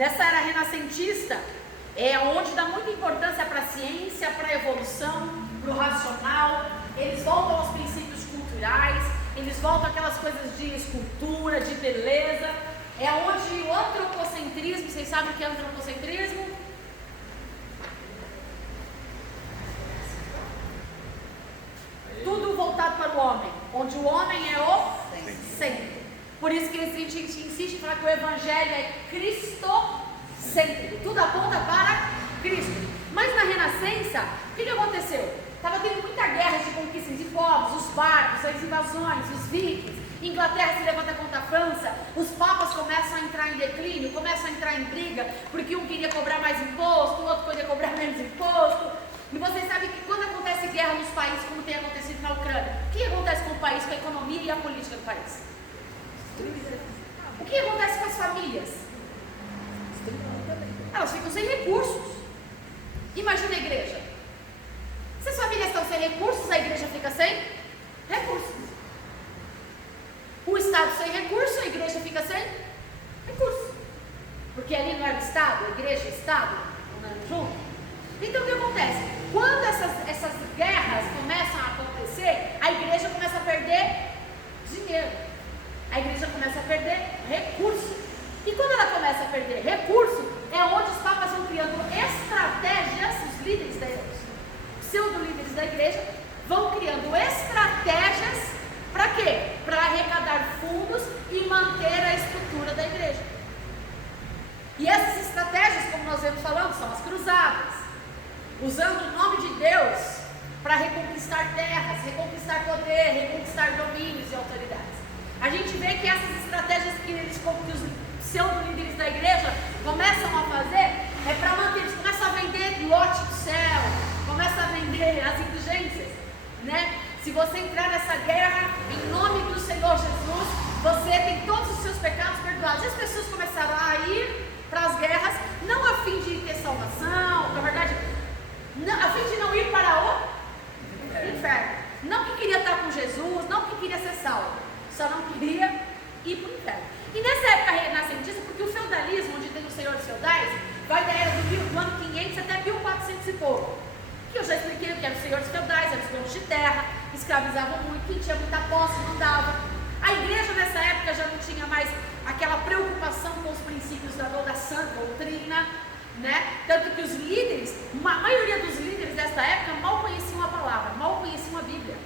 nessa era renascentista, é onde dá muita importância para a ciência, para a evolução, para o racional. Eles voltam aos princípios culturais, eles voltam àquelas coisas de escultura, de beleza. É onde o antropocentrismo, vocês sabem o que é antropocentrismo? Tudo voltado para o homem, onde o homem é o centro. Por isso que a gente insiste em falar que o evangelho é cristocêntrico, tudo aponta para Cristo. Mas na Renascença, o que aconteceu? Estava tendo muita guerra de conquista de povos, os barcos, as invasões, os vikings. Inglaterra se levanta contra a França, os papas começam a entrar em declínio, começam a entrar em briga, porque um queria cobrar mais imposto, o outro queria cobrar menos imposto. E vocês sabem que quando acontece guerra nos países, como tem acontecido na Ucrânia, o que acontece com o país, com a economia e a política do país? O que acontece com as famílias? Elas ficam sem recursos. Imagina a igreja. Se as famílias estão sem recursos, a igreja fica sem recursos. O Estado sem recursos, a igreja fica sem recursos. Porque ali não era o Estado, a igreja e o Estado não eram juntos. Então o que acontece? Quando essas guerras começam a acontecer, a igreja começa a perder dinheiro. A igreja começa a perder recurso. E quando ela começa a perder recurso, é onde os papas vão criando estratégias, os líderes da igreja, pseudo-líderes da igreja, vão criando estratégias para quê? Para arrecadar fundos e manter a estrutura da igreja. E essas estratégias, como nós vemos falando, são as cruzadas, usando o nome de Deus para reconquistar terras, reconquistar poder, reconquistar domínios e autoridades. A gente vê que essas estratégias que os pseudo-líderes da igreja começam a fazer é para manter, eles começam a vender lote do céu, começam a vender as indulgências, né? Se você entrar nessa guerra em nome do Senhor Jesus, você tem todos os seus pecados perdoados. E as pessoas começaram a ir para as guerras, não a fim de ter salvação, na verdade, não, a fim de não ir para o inferno. Não que queria estar com Jesus, não que queria ser salvo, só não queria ir para o inferno. E nessa época renascentista, porque o feudalismo, onde tem os senhores feudais, vai da era do ano 500 até 1400 e pouco. Que eu já expliquei que eram os senhores feudais, eram os donos de terra, escravizavam muito, quem tinha muita posse não dava. A igreja nessa época já não tinha mais aquela preocupação com os princípios da sã doutrina, né? Tanto que os líderes, a maioria dos líderes dessa época mal conheciam a palavra, mal conheciam a Bíblia.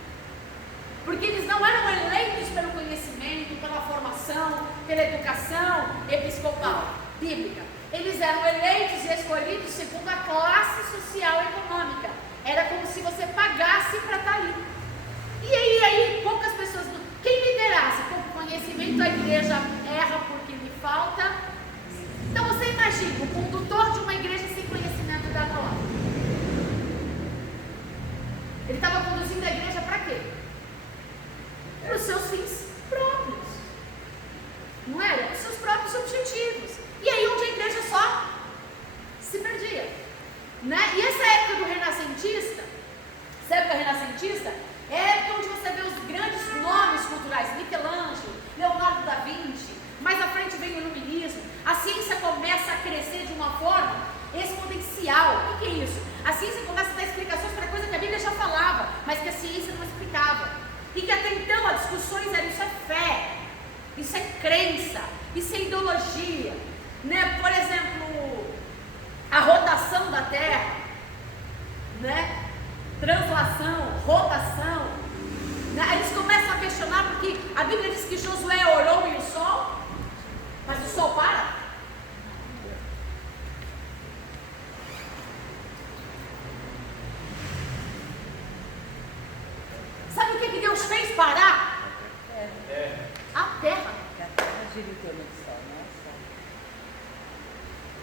Porque eles não eram eleitos pelo conhecimento, pela formação, pela educação episcopal, bíblica. Eles eram eleitos e escolhidos segundo a classe social e econômica. Era como se você pagasse para estar ali. E aí poucas pessoas, quem liderasse com conhecimento, a igreja erra porque lhe falta. Então você imagina, o condutor de uma igreja sem conhecimento da palavra. Ele estava conduzindo a igreja para quê? Para os seus fins próprios. Não era? Para os seus próprios objetivos. E aí onde a igreja só se perdia, né? E essa época do renascentista, é a época onde você vê os grandes nomes culturais, Michelangelo, Leonardo da Vinci, mais à frente vem o iluminismo. A ciência começa a crescer de uma forma exponencial. O que é isso? A ciência começa a dar explicações para coisa que a Bíblia já falava, mas que a ciência não explicava. E que até então as discussões eram: isso é fé, isso é crença, isso é ideologia. Né? Por exemplo, a rotação da Terra, né? Translação, rotação, né? Eles começam a questionar porque a Bíblia diz que Josué orou e o sol, mas o sol para. Sabe o que Deus fez parar? A Terra. A Terra gira em torno do sol, não é o sol.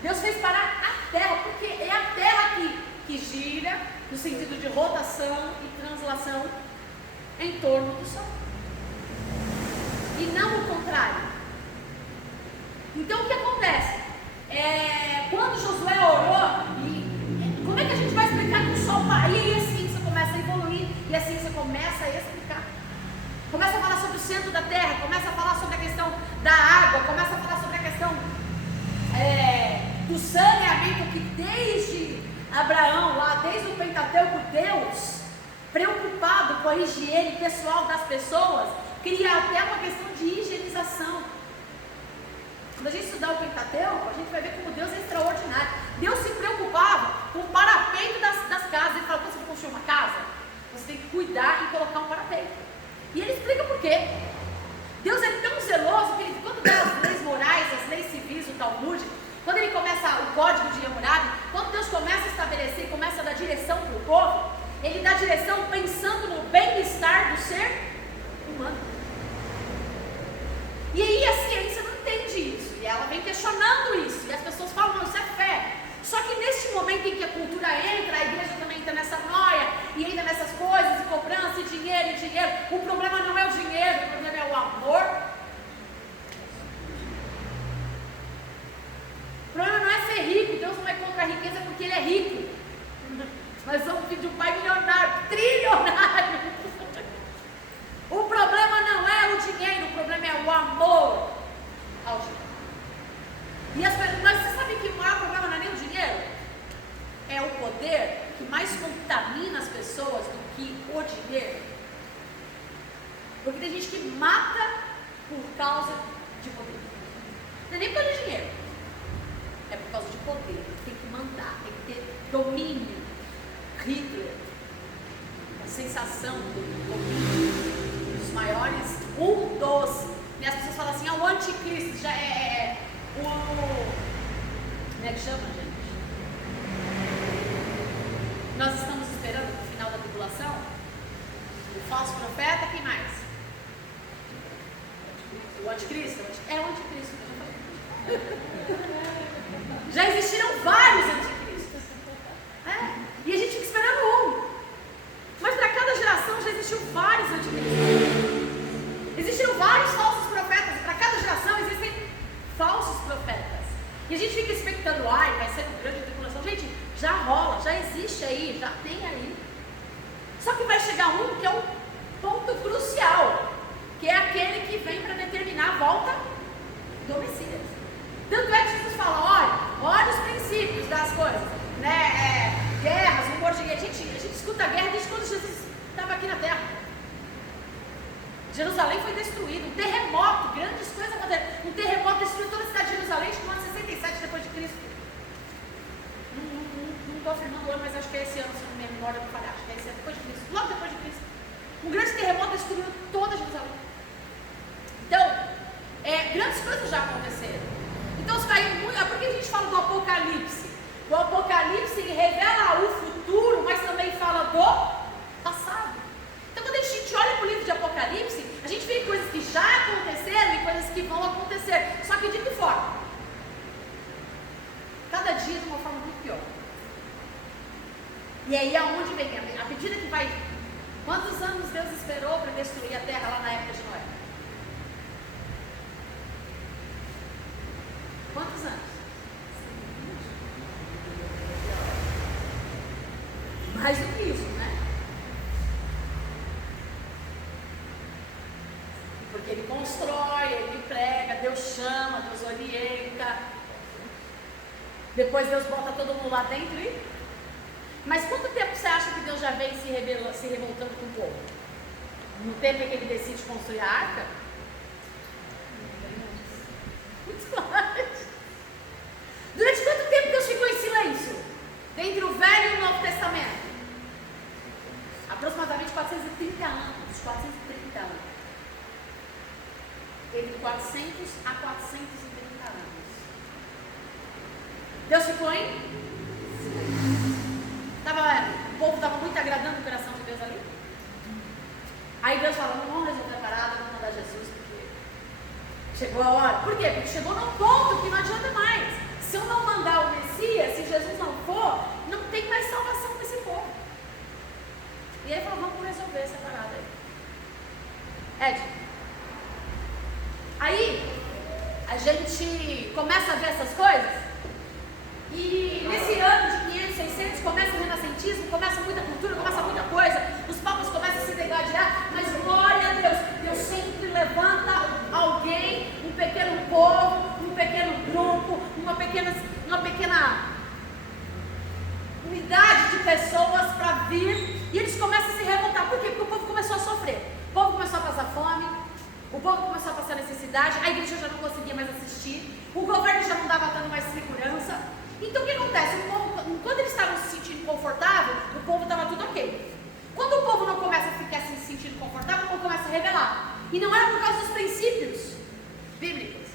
Deus fez parar a Terra, porque é a Terra que gira, no sentido de rotação e translação, em torno do Sol. E não o contrário. Então o que acontece? Quando Josué orou, como é que a gente vai explicar que o Sol para? E aí a ciência começa a evoluir, e a ciência começa a explicar. Começa a falar sobre o centro da Terra, começa a falar sobre a questão da água, começa a falar sobre a questão do saneamento que desde Abraão, lá desde o Pentateuco, Deus, preocupado com a higiene pessoal das pessoas, cria até uma questão de higienização. Quando a gente estudar o Pentateuco, a gente vai ver como Deus é extraordinário. Deus se preocupava com o parapeito das casas. Ele fala, quando você for construir uma casa, você tem que cuidar e colocar um parapeito. E ele explica por quê. Deus é tão zeloso que ele, quando dá as leis morais, as leis civis, o Talmud, quando ele começa o código de Hammurabi, quando Deus começa a estabelecer, começa a dar direção para o povo, ele dá direção pensando no bem-estar do ser humano. E aí a ciência não entende isso, e ela vem questionando isso, e as pessoas falam, não, isso é fé. Só que neste momento em que a cultura entra, a igreja também entra nessa noia, e entra nessas coisas, e cobrança, e dinheiro, o problema não é o dinheiro, o problema é o amor. O problema não é ser rico, Deus não vai contra a riqueza porque ele é rico. Nós somos filhos de um pai milionário, trilionário. O problema não é o dinheiro, o problema é o amor ao dinheiro. Mas você sabe que o maior problema não é nem o dinheiro? É o poder que mais contamina as pessoas do que o dinheiro. Porque tem gente que mata por causa de poder. Não é nem por causa de dinheiro. É por causa de poder. Tem que mandar, tem que ter domínio. Hitler, a sensação do domínio, dos maiores, e as pessoas falam assim, o anticristo já é o, como é que chama, gente? Nós estamos esperando o final da tribulação, o falso profeta, quem mais? O anticristo, é o anticristo, já existiram vários anticristos, e a gente fica esperando um, mas para cada geração já existiu vários anticristos. Existiram vários falsos profetas, para cada geração existem falsos profetas. E a gente fica expectando, vai ser uma grande tribulação. Gente, já rola, já existe aí, já tem aí. Só que vai chegar um que é um ponto crucial, que é aquele que vem para determinar a volta do Messias. Tanto é que Jesus fala, olha os princípios das coisas, né? Guerras, rumor de guerra. A gente escuta a guerra desde quando Jesus estava aqui na Terra. Jerusalém foi destruído, um terremoto, grandes coisas aconteceram. Um terremoto destruiu toda a cidade de Jerusalém no ano 67 depois de Cristo. Não estou afirmando o ano, mas acho que é esse ano, se não me memória não falhar, acho que é esse ano, depois de Cristo, logo depois de Cristo. Um grande terremoto destruiu toda Jerusalém. Então, grandes coisas já aconteceram. Então, por que a gente fala do Apocalipse? O Apocalipse ele revela o futuro, mas também fala do passado. Então, quando a gente olha para o livro de Apocalipse, a gente vê coisas que já aconteceram e coisas que vão acontecer. Só que de que forma? Cada dia de uma forma muito pior. E aí aonde vem? À medida que vai... Quantos anos Deus esperou para destruir a terra lá na época de Noé? Quantos anos? Mais do que isso, né? Porque ele constrói, ele prega, Deus chama, Deus orienta. Depois Deus bota todo mundo lá dentro e... Mas quanto tempo você acha que Deus já vem se revoltando com o povo? No tempo em que ele decide construir a arca? Muito mais. Durante quanto tempo Deus ficou em silêncio? Entre o Velho e o Novo Testamento? Aproximadamente 430 anos. 430 anos. Entre 400 a 430 anos. Deus ficou em silêncio. O povo estava muito agradando o coração de Deus ali. Aí Deus fala, não vamos resolver a parada, vamos mandar Jesus, porque chegou a hora. Por quê? Porque chegou num ponto que não adianta mais. Se eu não mandar o Messias, se Jesus não for, não tem mais salvação para esse povo. E aí falou, vamos resolver essa parada aí. Ed, aí a gente começa a ver essas coisas. E nesse ano de 500, 600, começa o renascentismo, começa muita cultura, começa muita coisa, os papas começam a se degladiar, mas glória a Deus, Deus sempre levanta alguém, um pequeno povo, um pequeno grupo, uma pequena pessoas para vir e eles começam a se revoltar. Por quê? Porque o povo começou a sofrer. O povo começou a passar fome, o povo começou a passar necessidade, a igreja já não conseguia mais assistir, o governo já não estava dando mais segurança. Então o que acontece? O povo, quando eles estavam se sentindo confortável, o povo estava tudo ok. Quando o povo não começa a ficar se sentindo confortável, o povo começa a rebelar. E não era por causa dos princípios bíblicos,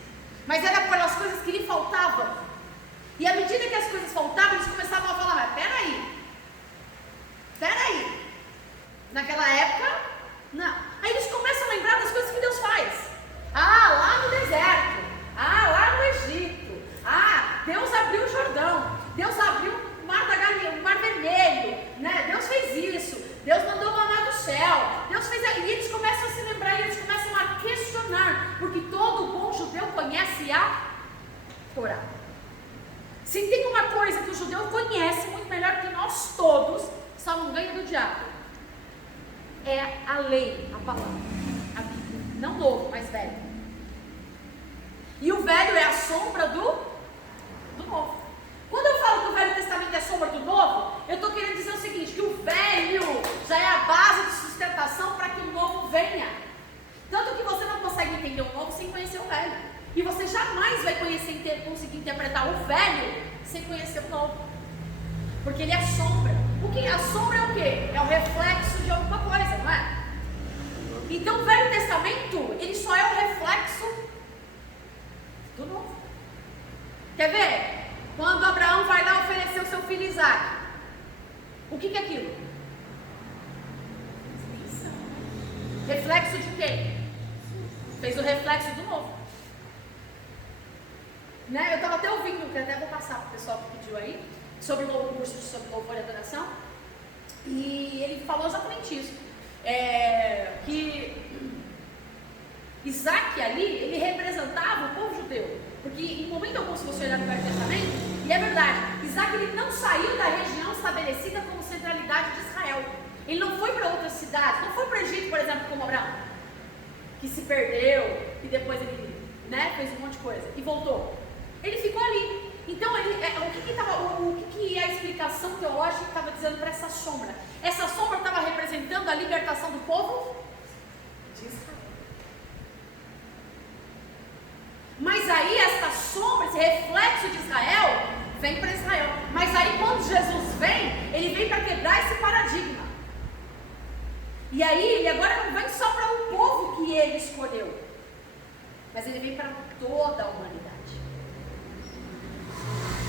mas era pelas coisas que lhe faltavam. E à medida que as coisas faltavam, eles começavam a falar, mas peraí, naquela época, não. Aí eles começam a lembrar das coisas que Deus faz. Lá no deserto, lá no Egito, Deus abriu o Jordão, Deus abriu o mar da Galileia, o mar vermelho, né? Deus fez isso, Deus mandou o maná do céu, Deus fez. E eles começam a se lembrar, e eles começam a questionar, porque todo bom judeu conhece a Torá. Se tem uma coisa que o judeu conhece muito melhor que nós todos, só não ganha do diabo, é a lei, a palavra, a Bíblia. Não novo, mas velho. E o velho é a sombra do novo. Quando eu falo que o Velho Testamento é a sombra do novo, eu estou querendo dizer o seguinte, que o velho já é a base de sustentação para que o novo venha. Tanto que você não consegue entender o novo sem conhecer o velho. E você jamais vai conseguir interpretar o velho sem conhecer o novo. Porque ele é a sombra. A sombra é o quê? É o reflexo de alguma coisa, não é? Então o Velho Testamento, ele só é o reflexo do novo. Quer ver? Quando Abraão vai lá oferecer o seu filho Isaac, o que é aquilo? Reflexo de quem? Fez o reflexo do novo. Né? Eu estava até ouvindo, que até vou passar para o pessoal que pediu aí, sobre o novo curso sobre louvor e adoração, e ele falou exatamente isso, que Isaac ali, ele representava o povo judeu, porque em momento algum, se você olhar no Velho Testamento, e é verdade, Isaac ele não saiu da região estabelecida como centralidade de Israel, ele não foi para outras cidades, não foi para o Egito, por exemplo, como Abraão, que se perdeu, e depois ele, né, fez um monte de coisa, e voltou. Ele ficou ali. Então, o que a explicação teológica estava dizendo para essa sombra? Essa sombra estava representando a libertação do povo de Israel. Mas aí, essa sombra, esse reflexo de Israel, vem para Israel. Mas aí, quando Jesus vem, ele vem para quebrar esse paradigma. E aí, ele agora não vem só para o povo que ele escolheu, mas ele vem para toda a humanidade.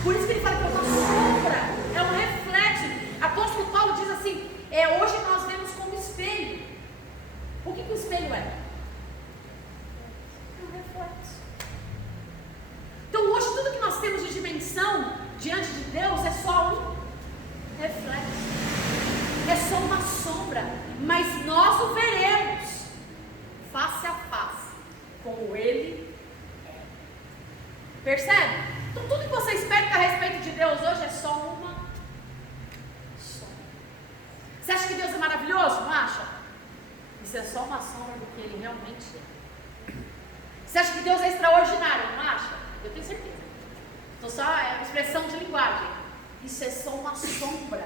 Por isso que ele fala que é uma sombra, é um reflexo. Apóstolo Paulo diz assim, hoje nós vemos como espelho. O que o espelho é? É um reflexo. Então hoje tudo que nós temos de dimensão diante de Deus é só um reflexo. É só uma sombra. Mas nós o veremos face a face, como Ele é. Percebe? Então tudo que você espera a respeito de Deus hoje é só uma sombra. Você acha que Deus é maravilhoso? Não acha? Isso é só uma sombra do que Ele realmente é. Você acha que Deus é extraordinário? Não acha? Eu tenho certeza. Então só é uma expressão de linguagem. Isso é só uma sombra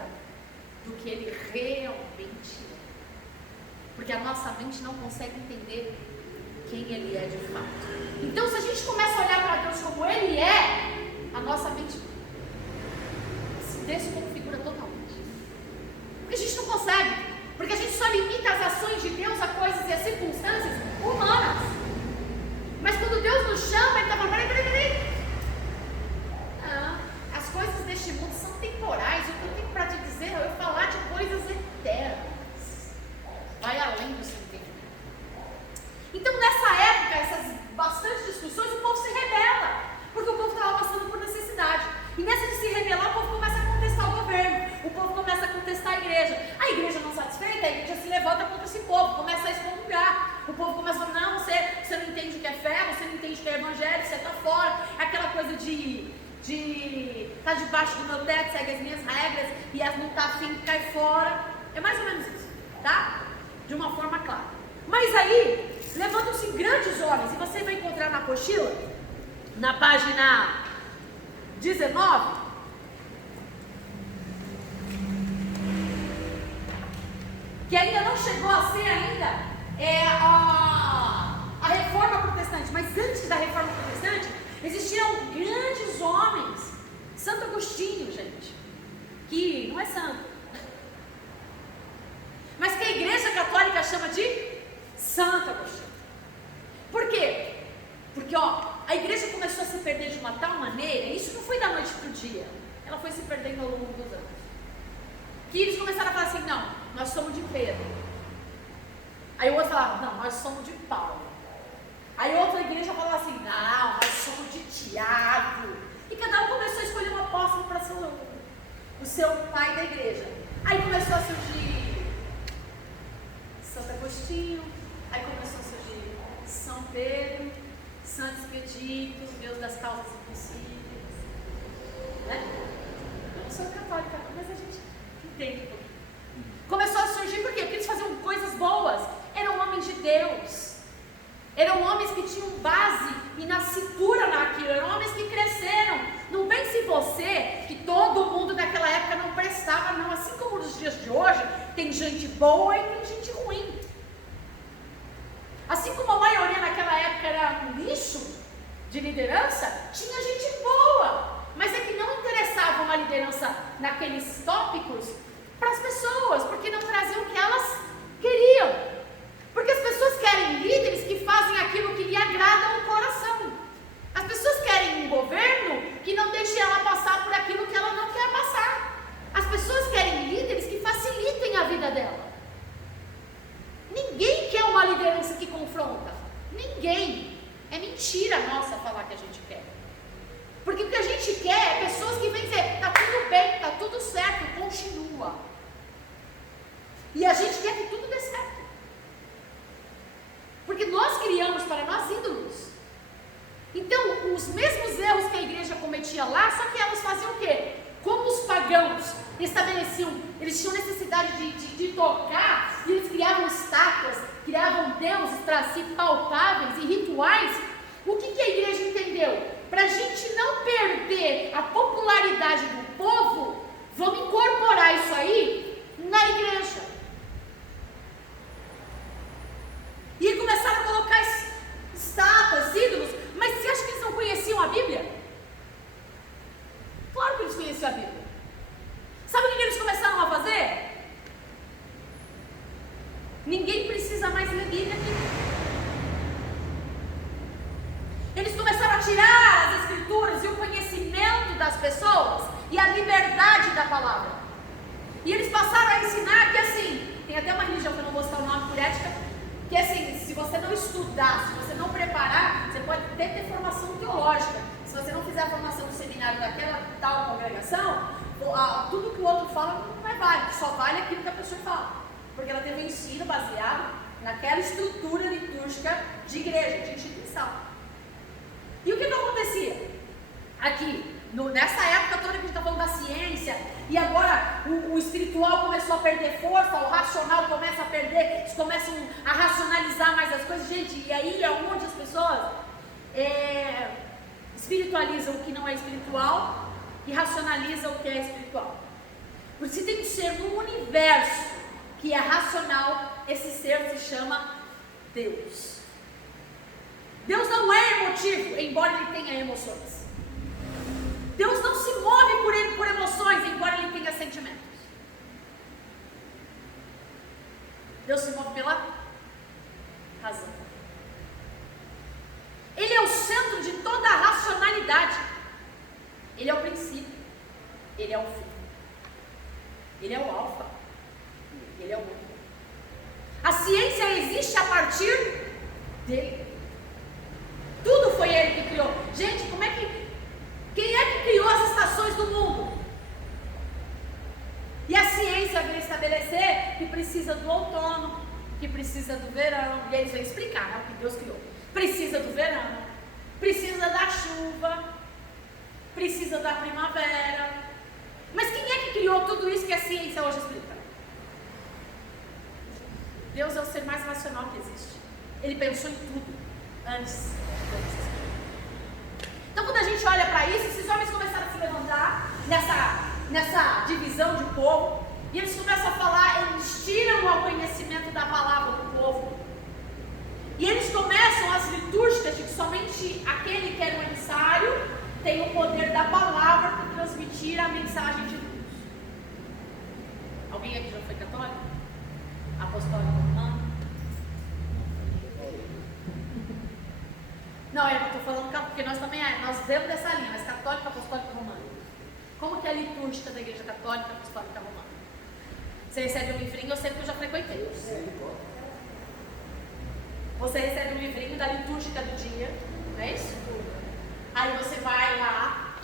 do que Ele realmente é. Porque a nossa mente não consegue entender quem Ele é de fato. Então se a gente começa a olhar para Deus como Ele é, a nossa mente se desconfigura totalmente. Porque a gente não consegue. Porque a gente só limita as ações de Deus a coisas e a circunstâncias humanas. Mas quando Deus nos chama, Ele está falando, peraí. Não, as coisas deste mundo são temporais. O que eu tenho para te dizer é eu falar de coisas eternas. Vai além do seu tempo. Então nessa época, essas bastantes discussões, o povo se rebela. Porque o povo estava passando por necessidade. E nessa de se rebelar, o povo começa a contestar o governo. O povo começa a contestar a igreja. A igreja não satisfeita, a igreja se levanta contra esse povo. Começa a excomungar. O povo começa a falar, não, você não entende o que é fé, você não entende o que é evangelho, você está fora. Aquela coisa de estar debaixo do meu teto, segue as minhas regras, e as não está afim, cai fora. É mais ou menos isso, tá? De uma forma clara. Mas aí, levantam-se grandes homens. E você vai encontrar na apostila, na página 19, que ainda não chegou a ser ainda a reforma protestante, mas antes da reforma protestante, existiam grandes homens, Santo Agostinho, gente, que não é santo, mas que a Igreja Católica chama de Santo Agostinho. Por quê? Porque a igreja começou a se perder de uma tal maneira, e isso não foi da noite para o dia, ela foi se perdendo ao longo dos anos, que eles começaram a falar assim: não, nós somos de Pedro. Aí o outro falava: não, nós somos de Paulo. Aí outra igreja falava assim: não, nós somos de Tiago. E cada um começou a escolher um apóstolo para ser o seu pai da igreja. Aí começou a surgir Santo Agostinho, aí começou a surgir São Pedro, Santo Expedito, Deus das causas impossíveis, né? Eu não sou católica, mas a gente entende um pouquinho. Começou a surgir por quê? Porque eles faziam coisas boas, eram homens de Deus, eram homens que tinham base e nascitura naquilo, eram homens que cresceram. Não pense você que todo mundo naquela época não prestava, não. Assim como nos dias de hoje, tem gente boa e tem gente ruim. Assim como a maioria naquela época era um lixo de liderança, tinha gente boa, mas é que não interessavam a liderança naqueles tópicos para as pessoas, porque não traziam o que elas queriam. Porque as pessoas querem líderes que fazem aquilo que lhe agrada ao coração. As pessoas querem um governo que não deixe ela passar por aquilo que ela não quer passar. As pessoas querem líderes que facilitem a vida dela. Ninguém quer uma liderança que confronta. Ninguém. É mentira nossa falar que a gente quer. Porque o que a gente quer é pessoas que vêm dizer: tá tudo bem, tá tudo certo, continua. E a gente quer que tudo dê certo. Porque nós criamos para nós ídolos. Então, os mesmos erros que a igreja cometia lá, só que elas faziam o quê? Como os pagãos estabeleciam, eles tinham necessidade de tocar, e eles criavam estátuas, criavam deuses para si palpáveis e rituais. O que a igreja entendeu? Para a gente não perder a popularidade do povo, vamos incorporar isso aí na igreja. E começaram a colocar estátuas, ídolos. Mas você acha que eles não conheciam a Bíblia? Claro que eles conheciam a Bíblia. Sabe o que eles começaram a fazer? Ninguém precisa mais ler Bíblia aqui. Eles começaram a tirar as escrituras e o conhecimento das pessoas e a liberdade da palavra. E eles passaram a ensinar que assim, tem até uma religião que eu não vou citar o nome por ética, que assim, se você não estudar, se você não preparar, você pode até ter formação teológica. Se você não fizer a formação do seminário daquela tal congregação, tudo que o outro fala não é válido, só vale aquilo que a pessoa fala. Porque ela teve um ensino baseado naquela estrutura litúrgica de igreja, de instituição. E o que acontecia? Aqui, nessa época toda que a gente está falando da ciência, e agora o espiritual começou a perder força, o racional começa a perder, eles começam a racionalizar mais as coisas, gente, e aí é onde as pessoas espiritualizam o que não é espiritual e racionalizam o que é espiritual. Porque se tem um ser no universo que é racional, esse ser se chama Deus. Deus não é emotivo, embora ele tenha emoções. Deus não se move por emoções, embora ele tenha sentimentos. Deus se move pela razão. Ele é o centro de toda a racionalidade. Ele é o princípio. Ele é o fim. Ele é o alfa. Ele é o ômega. A ciência existe a partir dele. Tudo foi ele que criou. Gente, quem é que criou as estações do mundo? E a ciência veio estabelecer que precisa do outono, que precisa do verão. E eles vão explicar, né, o que Deus criou. Precisa do verão, precisa da chuva, precisa da primavera. Mas quem é que criou tudo isso que a ciência hoje explica? Deus é o ser mais racional que existe. Ele pensou em tudo antes. Então, quando a gente olha para isso, esses homens começaram a se levantar nessa divisão de povo, E eles começam a falar, eles tiram o conhecimento da palavra do povo. E eles começam as litúrgicas de que somente aquele que era o emissário tem o poder da palavra para transmitir a mensagem de Deus. Alguém aqui já foi católico? Apostólico romano? Não, eu estou falando porque nós também nós vemos dessa linha, mas católico, apostólico romano. Como que é a litúrgica da Igreja Católica, Apostólica Romana? Você recebe um livrinho, eu sei que eu já frequentei. Você recebe um livrinho da litúrgica do dia, não é isso? Aí você vai lá,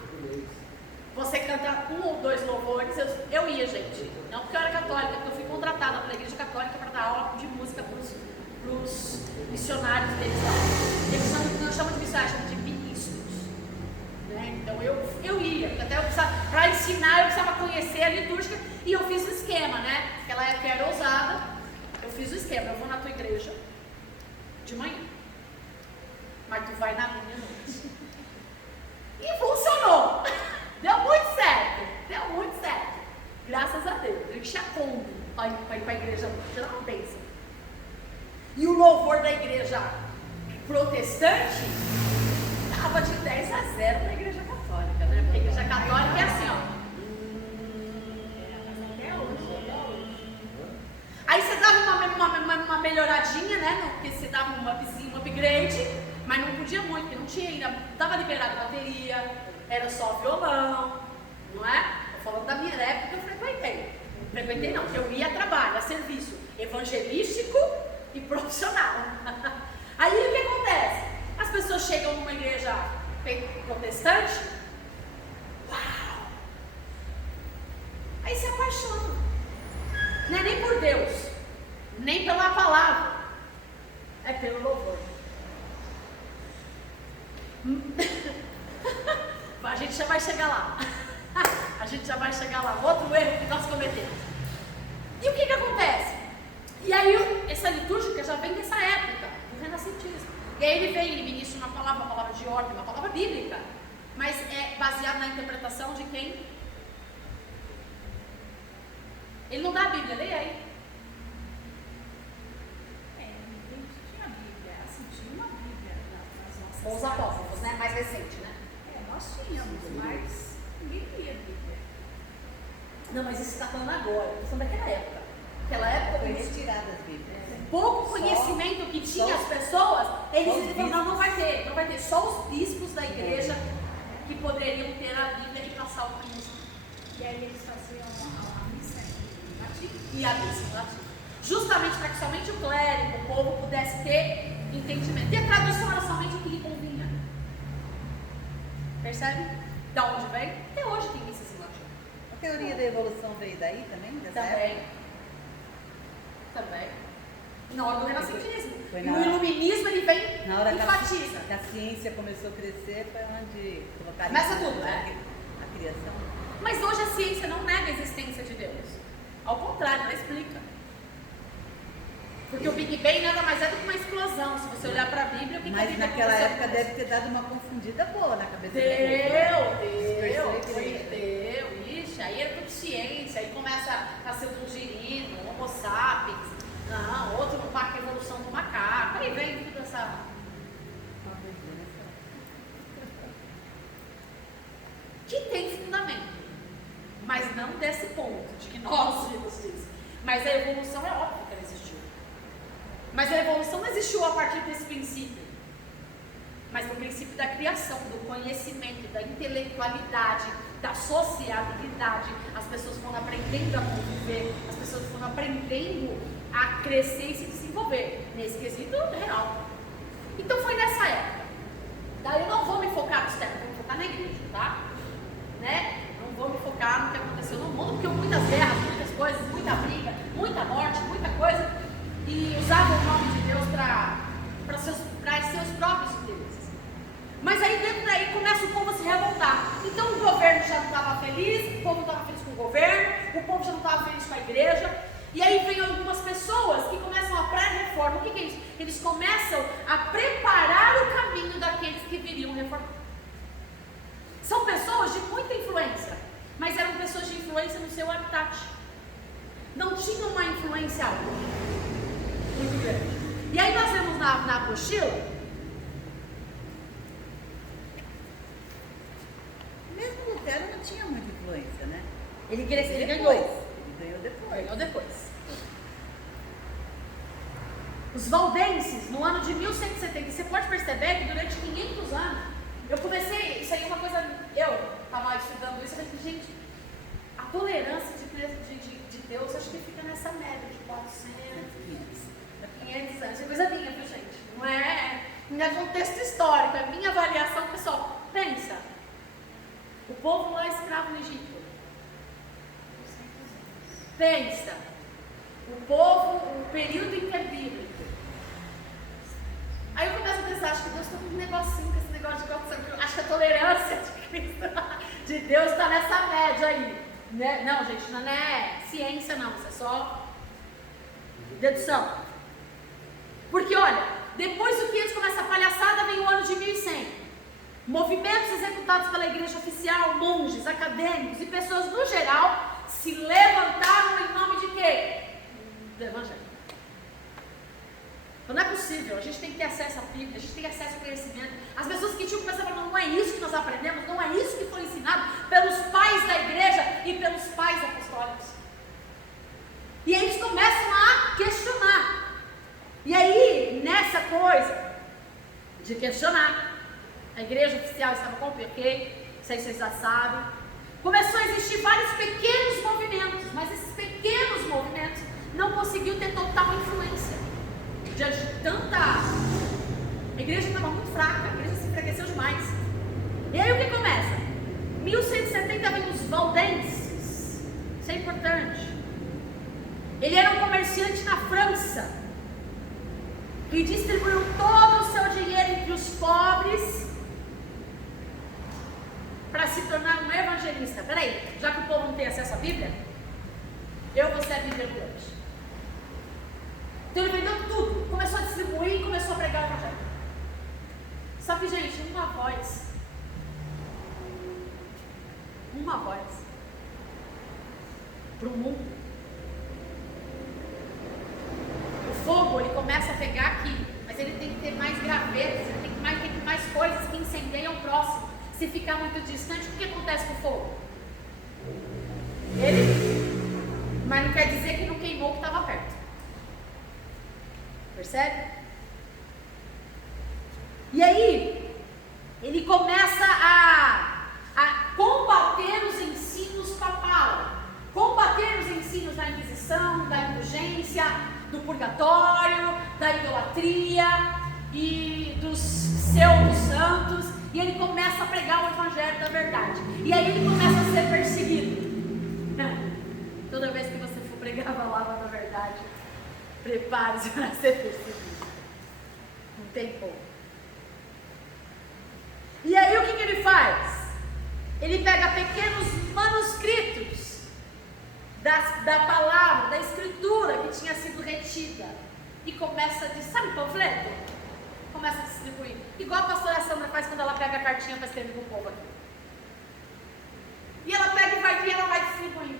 você canta 1 ou 2 louvores. Eu ia, gente, não porque eu era católica, porque eu fui contratada pela Igreja Católica para dar aula de música para os missionários deles lá. Eles não chamam de missionários, chamam de ministros. Né? Então eu ia, até para ensinar eu precisava conhecer a litúrgica e eu fiz o esquema, né? Aquela época era ousada, eu fiz o esquema, eu vou na tua igreja de manhã, mas tu vai na minha noite. E funcionou! Deu muito certo, graças a Deus. Eu tinha Kombi para ir para a igreja, tirar uma bênção. E o louvor da igreja protestante estava de 10-0 na igreja católica, né? Porque a igreja católica é assim, ó. Aí você dava uma melhoradinha, né? Porque você dava um upgrade, mas não podia muito, porque não tinha ainda, não estava liberada a bateria, era só violão, não é? Estou falando da minha época que eu frequentei. Frequentei não, porque eu ia a trabalho, a serviço evangelístico e profissional. Aí o que acontece? As pessoas chegam numa igreja protestante, uau! Aí se apaixonam. Não é nem por Deus, nem pela palavra, é pelo louvor. A gente já vai chegar lá. Outro erro que nós cometemos. E o que acontece? E aí essa litúrgica já vem dessa época, do renascentismo. E aí ele ministra uma palavra de ordem, uma palavra bíblica, mas é baseado na interpretação de quem? Ele não dá a Bíblia, leia aí. Tinha a Bíblia, assim, tinha uma Bíblia nas nossas Com os apóstolos, né? Mais recente, né? nós tínhamos, mas ninguém lia a Bíblia. Não, mas isso está falando agora, estou falando daquela época. Naquela época, Foi retirada as Bíblias. pouco conhecimento que tinha as pessoas, eles falaram, não vai ter, só os bispos da igreja que poderiam ter a Bíblia e passar o conhecimento. E aí eles faziam a missa em latim. E a missa em latim. Justamente para que somente o clérigo, o povo, pudesse ter entendimento. E a tradução era somente o que lhe convinha. Percebe? Da onde vem? Até hoje tem missas em latim. A teoria da evolução veio daí também? Dessa época? Também. Na hora do renascentismo. Foi E na- o iluminismo, ele vem Na hora e que enfatiza. a ciência começou a crescer, foi onde colocaram Começa em tudo, dúvida né? a criação. Mas hoje a ciência não nega a existência de Deus. Ao contrário, ela explica. Porque o Big Bang nada mais é do que uma explosão. Se você olhar para a Bíblia, o que a Mas Bíblia naquela aconteceu época com deve ter dado uma confundida boa na cabeça do Deu. Ixi, aí é tudo ciência. Aí começa a ser o girino, homo sapiens. Não, outro a evolução do macaco. Aí vem tudo essa... que tem fundamento, mas não desse ponto de que nós vimos isso. Mas a evolução é óbvio que ela existiu. Mas a evolução não existiu a partir desse princípio, mas do princípio da criação, do conhecimento, da intelectualidade, da sociabilidade. As pessoas foram aprendendo a conviver, as pessoas foram aprendendo a crescer e se desenvolver nesse quesito real. Então foi nessa época. Daí eu não vou me focar no externo, vou me focar na igreja, tá? Né? Não vou me focar no que aconteceu no mundo, porque muitas guerras, muitas coisas, muita briga, muita morte, muita coisa, e usavam o nome de Deus para seus próprios interesses. Mas aí dentro daí começa o povo a se revoltar. Então o governo já não estava feliz, o povo não estava feliz com o governo, o povo já não estava feliz com a igreja. E aí vem algumas pessoas que começam a pré-reforma. O que é isso? Eles começam a preparar o caminho daqueles que viriam reformar. São pessoas de muita influência, mas eram pessoas de influência no seu habitat. tinha muita influência, né? Ele cresceu, ele Depois. ganhou. Ele ganhou depois. Ganhou depois. Os valdenses, no ano de 1170, você pode perceber que durante 500 anos, eu comecei, isso aí é uma coisa, eu estava estudando isso, eu falei, gente, a tolerância de Deus, acho que fica nessa média de 400, 500 anos, isso é coisa minha, viu, gente? Não é contexto histórico, é minha avaliação pessoal. Pensa, o povo lá escravo no Egito. Pensa, o povo, o período interbíblico. Aí eu começo a pensar, acho que Deus está com um negocinho com esse negócio de 400. Acho que a tolerância de Cristo, de Deus está nessa média aí. Né? Não, gente, não é ciência não, isso é só dedução. Porque olha, depois do 500 começa a palhaçada, vem o ano de 1100. Movimentos executados pela igreja oficial, monges, acadêmicos e pessoas no geral se levantaram em nome de quê? Do Evangelho. Então não é possível, a gente tem que ter acesso à Bíblia, a gente tem acesso ao conhecimento. As pessoas que tinham começado a falar, não é isso que nós aprendemos, não é isso que foi ensinado pelos pais da igreja e pelos pais apostólicos. E aí eles começam a questionar. E aí, nessa coisa de questionar, a igreja oficial estava com o ok, isso aí vocês já sabem. Começou a existir vários pequenos movimentos, mas esses pequenos movimentos não conseguiu ter total influência. Diante de tanta... A igreja estava muito fraca, a igreja se enfraqueceu demais. E aí o que começa? 1170 vem os valdenses. Isso é importante. Ele era um comerciante na França que distribuiu todo o seu dinheiro entre os pobres para se tornar um evangelista. Peraí, já que o povo não tem acesso à Bíblia, eu vou ser a Bíblia ambulante. Então ele vendeu tudo, começou a distribuir e começou a pregar o evangelho. Só que, gente, uma voz para o mundo. O fogo, ele começa a pegar aqui, mas ele tem que ter mais gravetos, ele tem que ter mais coisas que incendeiam o próximo. Se ficar muito distante, o que acontece com o fogo? Mas não quer dizer que não queimou o que estava perto. Percebe? E aí, ele começa a combater os ensinos papal, combater os ensinos da Inquisição, da indulgência, do purgatório, da idolatria e dos pseudo-santos, e ele começa a pregar o evangelho da verdade. E aí ele começa a ser perseguido. Toda vez que você for pregar a palavra da verdade, prepare-se para ser perseguido. Não tem como. E aí o que ele faz? Ele pega pequenos manuscritos da palavra, da escritura que tinha sido retida e começa a dizer, sabe panfleto? Começa a distribuir. Igual a pastora Sandra faz quando ela pega a cartinha para escrever para o povo aqui. E ela pega e ela vai distribuindo.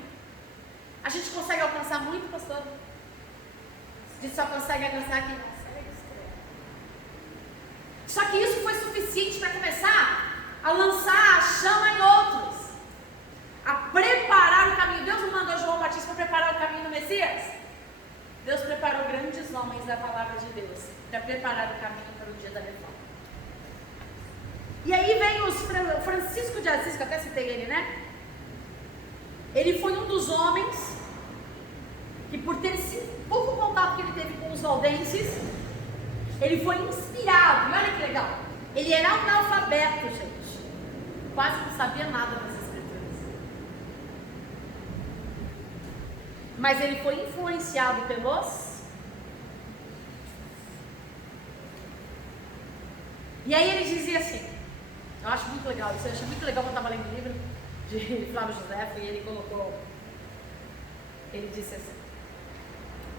A gente consegue alcançar muito, pastor? A gente só consegue alcançar aqui. Só que isso foi suficiente para começar a lançar a chama em outros, a preparar o caminho. Deus não mandou João Batista para preparar o caminho do Messias? Deus preparou grandes homens da palavra de Deus para preparar o caminho para o dia da reforma. E aí vem o Francisco de Assis, que eu até citei ele, né? Ele foi um dos homens que, por ter esse pouco contato que ele teve com os valdenses, ele foi inspirado. E olha que legal, ele era analfabeto, gente, quase não sabia nada das escrituras, mas ele foi influenciado pelos... E aí ele dizia assim, eu acho muito legal isso, eu achei muito legal quando eu estava lendo o livro de Flávio José, e ele disse assim,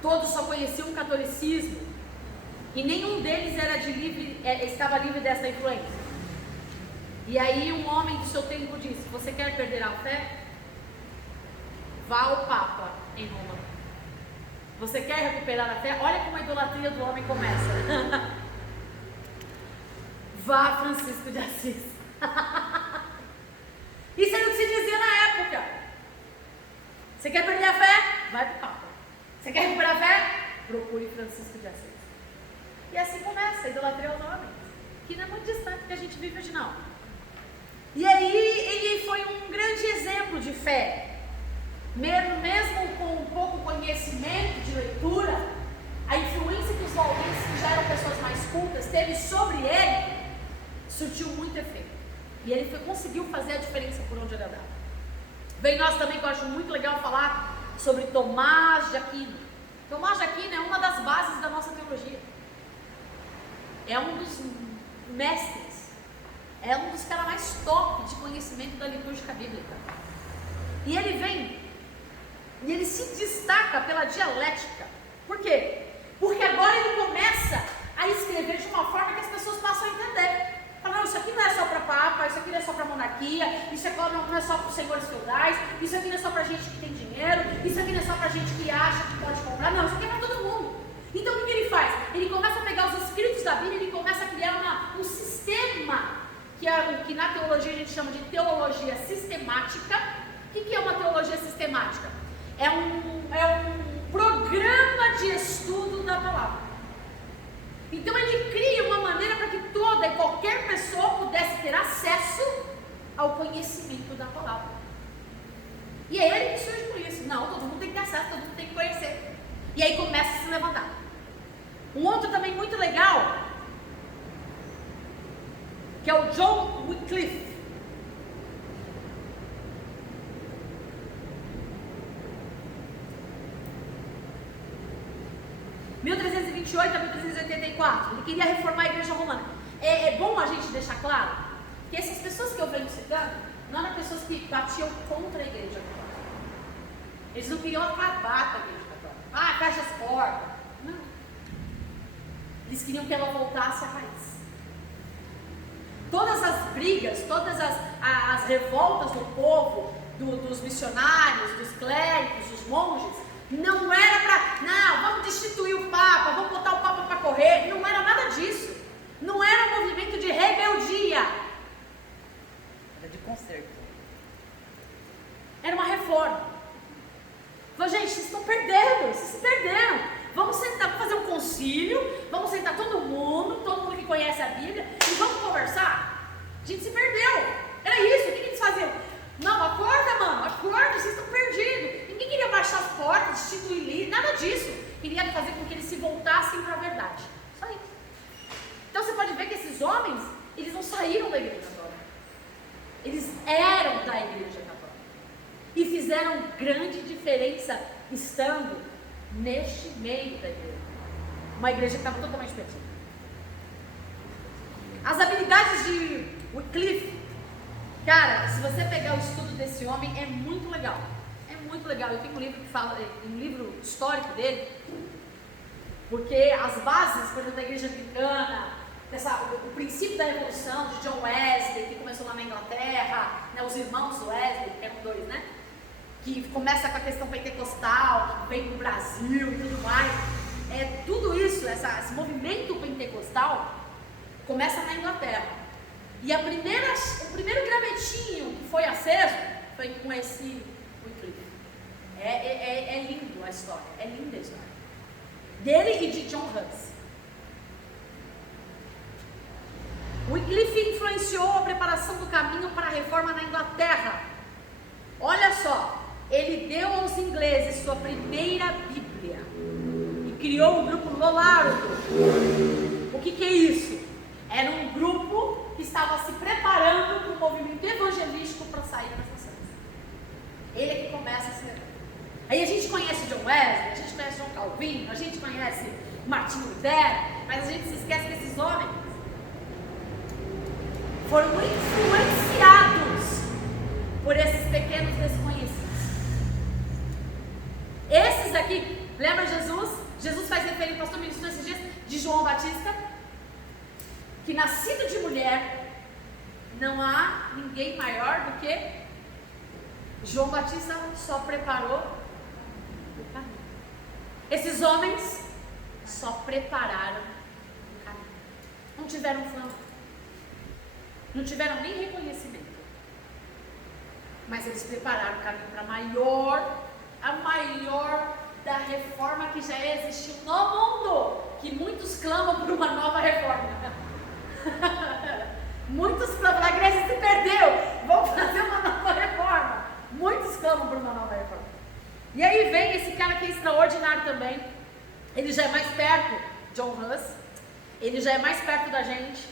todos só conheciam o catolicismo e nenhum deles estava livre dessa influência. E aí um homem do seu tempo disse, você quer perder a fé? Vá ao Papa em Roma. Você quer recuperar a fé? Olha como a idolatria do homem começa. Vá a Francisco de Assis. Isso era o que se dizia na Você quer perder a fé? Vai para o Papa. Você quer recuperar a fé? Procure Francisco de Assis. E assim começa a idolatria aos homens, que não é muito distante do que a gente vive hoje não. E aí ele foi um grande exemplo de fé. Mesmo com pouco conhecimento de leitura, a influência que os valdenses, que já eram pessoas mais cultas, teve sobre ele, surtiu muito efeito. E ele conseguiu fazer a diferença por onde ele andava. Vem nós também, que eu acho muito legal falar sobre Tomás de Aquino. Tomás de Aquino é uma das bases da nossa teologia. É um dos mestres, é um dos caras mais top de conhecimento da litúrgica bíblica. E ele vem, e ele se destaca pela dialética. Por quê? Porque agora ele começa a escrever de uma forma que as pessoas passam a entender. Fala, não, isso aqui não é só para papa, isso aqui não é só para monarquia, isso aqui não é só para os senhores feudais, isso aqui não é só para gente que tem dinheiro, isso aqui não é só para gente que acha que pode comprar, não, isso aqui é para todo mundo. Então o que ele faz? Ele começa a pegar os escritos da Bíblia, ele começa a criar um sistema, que na teologia a gente chama de teologia sistemática. O que é uma teologia sistemática? É um programa de estudo da palavra. Então ele cria uma maneira para que toda e qualquer pessoa pudesse ter acesso ao conhecimento da palavra. E é ele que surge com isso. Não, todo mundo tem que ter acesso, todo mundo tem que conhecer. E aí começa a se levantar. Um outro também muito legal, que é o John Wycliffe. De 1328 a 1384, ele queria reformar a igreja romana. É bom a gente deixar claro que essas pessoas que eu venho citando não eram pessoas que batiam contra a igreja católica. Eles não queriam acabar com a igreja católica. Fecha as portas. Não. Eles queriam que ela voltasse à raiz. Todas as brigas, todas as revoltas do povo, dos missionários, dos clérigos, dos monges, não era para, vamos destituir o Papa, vamos botar o Papa para correr, não era nada disso. Não era um movimento de rebeldia. Era de conserto. Era uma reforma. Falei, gente, vocês estão perdendo, vocês se perderam. Vamos sentar, vamos fazer um concílio, vamos sentar todo mundo que conhece a Bíblia, e vamos conversar. A gente se perdeu. Era isso, o que eles faziam? Não, acorda, mano, acorda, vocês estão perdidos. Ninguém queria baixar as portas, destituir líder, nada disso. Queria fazer com que eles se voltassem para a verdade. Só isso. Então você pode ver que esses homens, eles não saíram da igreja católica. Eles eram da igreja católica. E fizeram grande diferença estando neste meio da igreja. Uma igreja que estava totalmente perdida. As habilidades de Wycliffe, cara, se você pegar o estudo desse homem, é muito legal. É muito legal. Eu tenho um livro que fala, um livro histórico dele, porque as bases, por exemplo, da igreja anglicana, o princípio da revolução de John Wesley, que começou lá na Inglaterra, né, os irmãos Wesley, que eram dois, né? Que começa com a questão pentecostal, que vem do Brasil e tudo mais. Tudo isso, esse movimento pentecostal, começa na Inglaterra. E o primeiro gravetinho que foi aceso foi com esse Wycliffe. É lindo a história, é linda a história. Dele e de John Hus. Wycliffe influenciou a preparação do caminho para a reforma na Inglaterra. Olha só, ele deu aos ingleses sua primeira Bíblia e criou o grupo Lollardo. O que é isso? Era um grupo que estava se preparando para o movimento evangelístico para sair das nações. Ele é que começa a ser. Aí a gente conhece John Wesley, a gente conhece João Calvino, a gente conhece Martinho Lutero, mas a gente se esquece que esses homens foram influenciados por esses pequenos desconhecidos. Esses aqui, lembra Jesus? Jesus faz referência, o pastor ministrou esses dias, de João Batista, que nascido de mulher, não há ninguém maior do que João Batista, só preparou o caminho. Esses homens só prepararam o caminho. Não tiveram fama, não tiveram nem reconhecimento, mas eles prepararam o caminho para a maior a maior da reforma que já existiu no mundo, que muitos clamam por uma nova reforma. Muitos clamam, a igreja se perdeu, vamos fazer uma nova reforma. Muitos clamam por uma nova reforma. E aí vem esse cara que é extraordinário também. Ele já é mais perto, John Huss, ele já é mais perto da gente,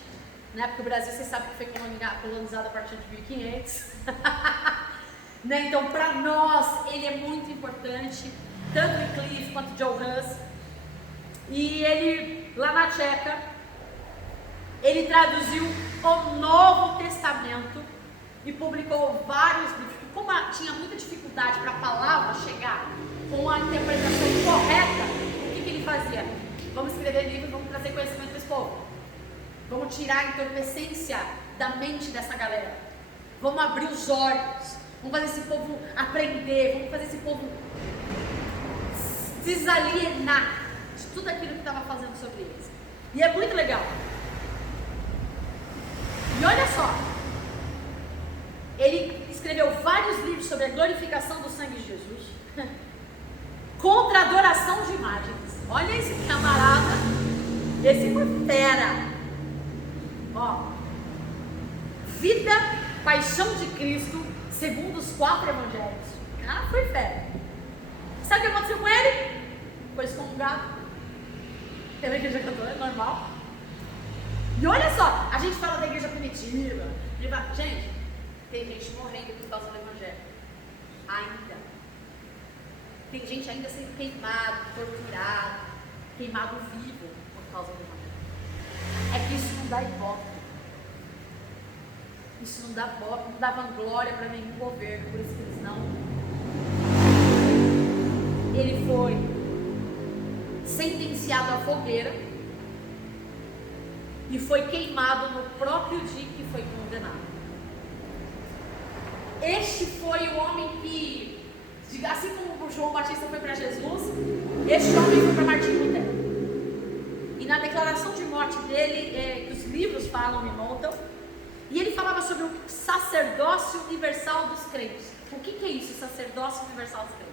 né? Porque o Brasil, vocês sabem que foi colonizado a partir de 1500. Né? Então, para nós, ele é muito importante, tanto Wycliffe quanto John Huss. E ele, lá na Tcheca, ele traduziu o Novo Testamento e publicou vários livros. Como tinha muita dificuldade para a palavra chegar com a interpretação correta, o que ele fazia? Vamos escrever livros, vamos trazer conhecimento para esse povo. Vamos tirar a entorpecência da mente dessa galera. Vamos abrir os olhos. Vamos fazer esse povo aprender. Vamos fazer esse povo desalienar de tudo aquilo que estava fazendo sobre eles. E é muito legal. E olha só. Ele escreveu vários livros sobre a glorificação do sangue de Jesus. Contra a adoração de imagens. Olha esse camarada. Esse foi fera. Ó. Vida, paixão de Cristo, segundo os 4 evangelhos. O cara foi fera. Sabe o que aconteceu com ele? Foi excomungado. Pela igreja católica, é normal. E olha só, a gente fala da igreja primitiva. Gente, tem gente morrendo por causa do evangelho. Ainda. Tem gente ainda sendo queimado, torturado, queimado vivo por causa do evangelho. É que isso não dá ibope. Isso não dá vanglória para nenhum governo, por isso que eles não. Ele foi sentenciado à fogueira e foi queimado no próprio dia que foi condenado. Este foi o homem que, assim como o João Batista foi para Jesus, este homem foi para Martim Lutero. E na declaração de morte dele, que os livros falam e montam, e ele falava sobre o sacerdócio universal dos crentes. O que é isso, sacerdócio universal dos crentes?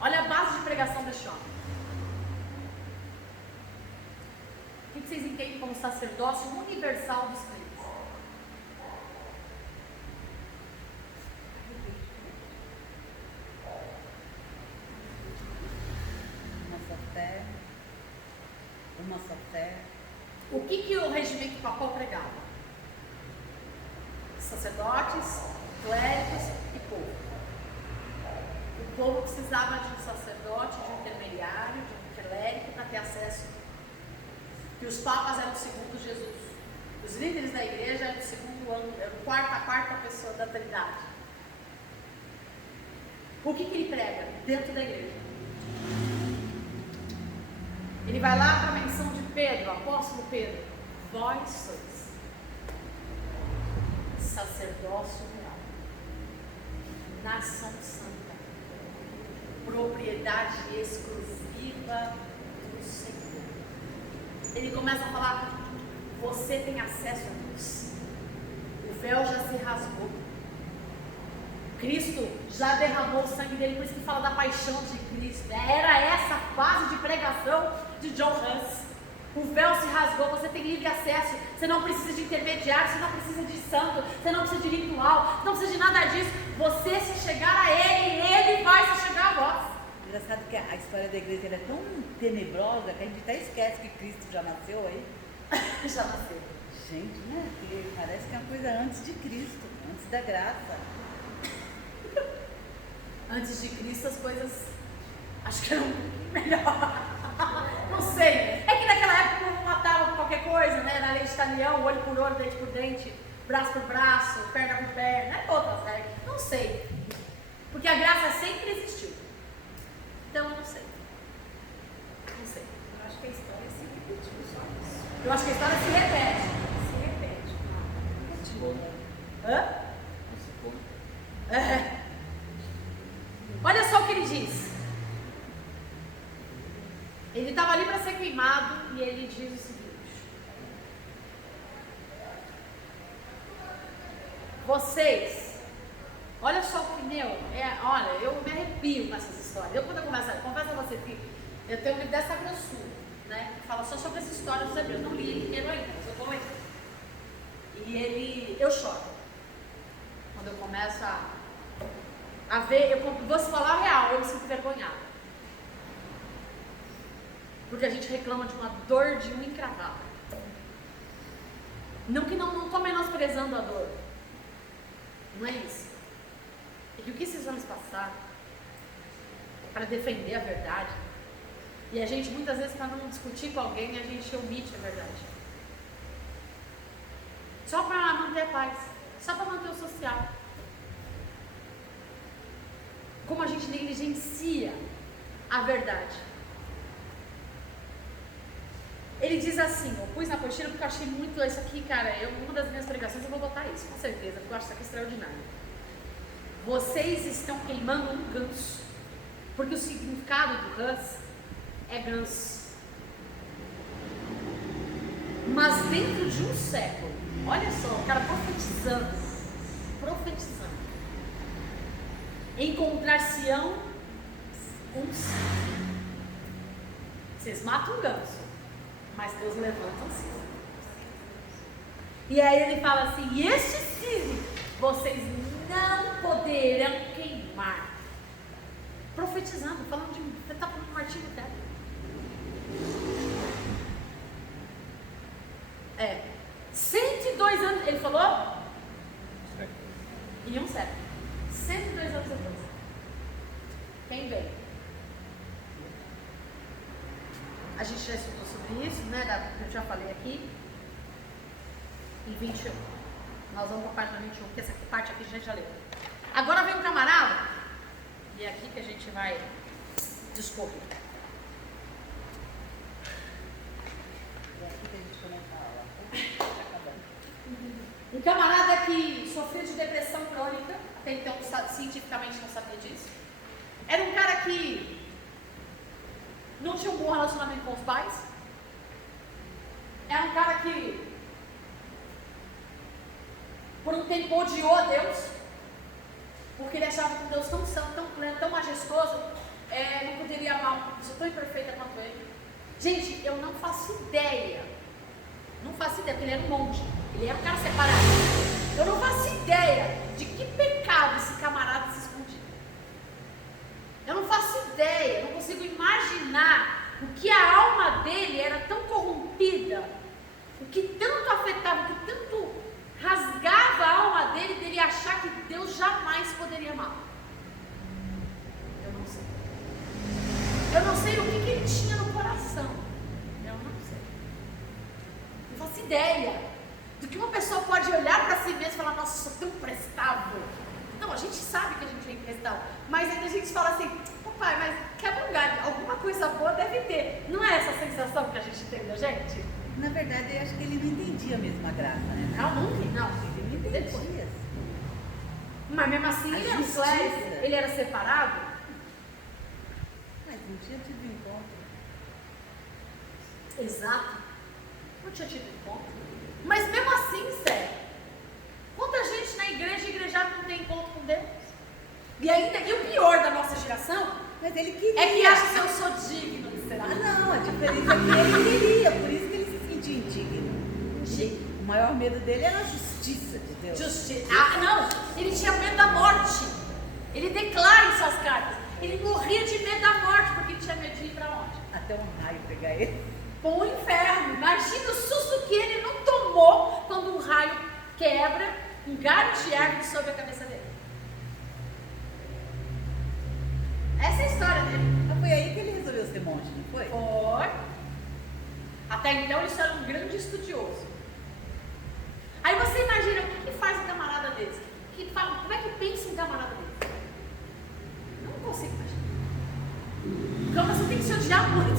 Olha a base de pregação deste homem. O que vocês entendem como sacerdócio universal dos crentes? Uma só fé. O que o regimento papal pregava? Sacerdotes, clérigos e povo. O povo precisava de um sacerdote, de um intermediário, de um clérigo para ter acesso. Que os papas eram o segundo Jesus. Os líderes da igreja eram o segundo ano, eram a quarta pessoa da Trindade. O que ele prega dentro da igreja? Ele vai lá para a menção de Pedro, o apóstolo Pedro. Vós sois sacerdócio real, nação santa, propriedade exclusiva do Senhor. Ele começa a falar: você tem acesso a Deus. O véu já se rasgou. Cristo já derramou o sangue dele, por isso que fala da paixão de Cristo. Era essa fase de pregação de John Huss. O véu se rasgou, você tem livre acesso, você não precisa de intermediário, você não precisa de santo, você não precisa de ritual, não precisa de nada disso. Você se chegar a Ele, Ele vai se chegar a vós. Engraçado que a história da igreja é tão tenebrosa que a gente até esquece que Cristo já nasceu aí. Já nasceu. Gente, né? Porque parece que é uma coisa antes de Cristo, antes da graça. Antes de Cristo as coisas acho que eram melhor. Não sei. É que naquela época não matava por qualquer coisa, né? Na lei de Talião, olho por olho, dente por dente, braço por braço, perna por perna, outras regras. Não sei. Porque a graça sempre existiu. Então eu não sei. Não sei. Eu acho que a história se repetiu só isso. Eu acho que a história se repete. Se repete. Hã? É. Olha só o que ele diz. Ele estava ali para ser queimado e ele diz o seguinte: vocês Olha só o que, olha, eu me arrepio com essas histórias. Quando eu confesso a você que eu tenho um livro dessa grossura, né? Que fala só sobre essa história dos hebreus. Não li ele inteiro ainda, mas eu vou ler. E eu choro. Quando eu começo a ver, eu vou se falar a real, eu me sinto envergonhada. Porque a gente reclama de uma dor de unha encravada. Não que não estou menosprezando a dor. Não é isso. É que o que esses homens passaram para defender a verdade, e a gente muitas vezes para não discutir com alguém, a gente omite a verdade. Só para manter a paz, só para manter o social. Como a gente negligencia a verdade. Ele diz assim, eu pus na apostila porque eu achei muito isso aqui, cara, uma das minhas pregações eu vou botar isso, com certeza, porque eu acho isso aqui extraordinário. Vocês estão queimando um ganso, porque o significado do ganso é ganso. Mas dentro de um século, olha só, o cara profetizando, encontrar-se-ão um cisne. Vocês matam um ganso, mas Deus levanta um cisne. E aí ele fala assim, e este cisne, vocês não poderão queimar. Profetizando, falando você está falando de um artigo técnico. 102 anos, ele falou? Em um século. 102 anos depois. Quem vem? A gente já estudou sobre isso, né? Eu já falei aqui. Em 21. Nós vamos para a página 21, porque essa parte aqui a gente já leu. Agora vem um camarada, e é aqui que a gente vai discorrer. É aqui que a gente começa a aula. Um camarada que sofreu de depressão crônica, até então cientificamente não sabia disso. Era um cara que não tinha um bom relacionamento com os pais. Era um cara que por um tempo odiou a Deus, porque ele achava que Deus tão santo, tão pleno, tão majestoso, não poderia amar uma pessoa tão imperfeita quanto ele. Gente, eu não faço ideia, porque ele era um monge, ele era um cara separado. Eu não faço ideia de que pecado esse camarada se escondia. Eu não faço ideia, eu não consigo imaginar o que a alma dele era tão corrompida, o que tanto afetava, o que tanto rasgava a alma dele achar que Deus jamais poderia amar. Eu não sei. Eu não sei o que ele tinha no coração. Eu não sei. Não faço ideia do que uma pessoa pode olhar para si mesma e falar, nossa, eu sou tão imprestável. Não, a gente sabe que a gente é imprestável, mas ainda a gente fala assim, pai, mas quebra um galho, alguma coisa boa deve ter. Não é essa sensação que a gente tem da gente? Na verdade, eu acho que ele não entendia mesmo a graça, né? Não, não. Ele não entendia. Mas mesmo assim, ele era um clérigo, ele era separado. Mas não tinha tido encontro. Exato. Não tinha tido encontro. Mas mesmo assim, sério, quanta gente na igrejada não tem encontro com Deus? E o pior da nossa geração, mas ele queria. É que acha que eu sou digno de ser amado. Não, a diferença é que ele queria, por isso que ele se sentia indigno. O maior medo dele era a justiça de Deus. Não, ele tinha medo da morte. Ele declara em suas cartas. Ele morria de medo da morte, porque tinha medo de ir para onde? Até um raio pegar ele. Para o inferno. Imagina o susto que ele não tomou quando um raio quebra um galho de árvore sobre a cabeça dele. Essa é a história dele. Mas foi aí que ele resolveu ser monge, não foi? Foi. Até então ele só era um grande estudioso. Aí você imagina o que faz um camarada desse? Como é que pensa um camarada desse? Não consigo imaginar. Porque a pessoa tem que se odiar muito.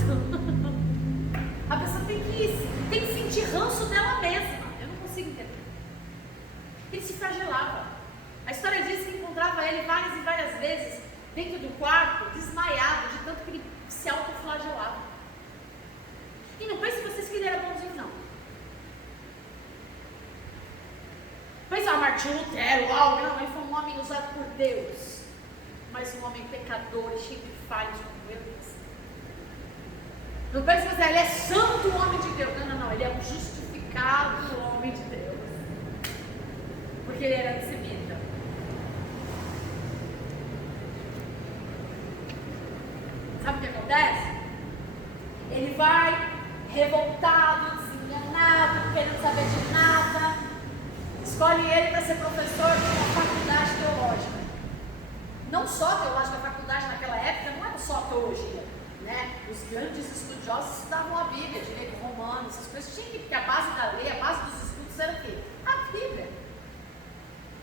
A pessoa tem que sentir ranço dela mesma. Eu não consigo entender. Ele se flagelava. A história diz que encontrava ele várias e várias vezes dentro do quarto, desmaiado, de tanto que ele se autoflagelava. E não pense vocês que ele era bonzinho, não. Pensa, Martinho Lutero, não, ele foi um homem usado por Deus, mas um homem pecador, cheio de falhas como eu. Não pensa que ele é santo homem de Deus. Não, ele é um justificado homem de Deus, porque ele era antissemita. Sabe o que acontece? Ele vai revoltado, desenganado, querendo saber de nada. Escolhe ele para ser professor de uma faculdade teológica. Não só teológica, a faculdade naquela época não era só teologia, né? Os grandes estudiosos estudavam a Bíblia, direito romano, essas coisas tinham que, porque a base da lei, a base dos estudos era o quê? A Bíblia.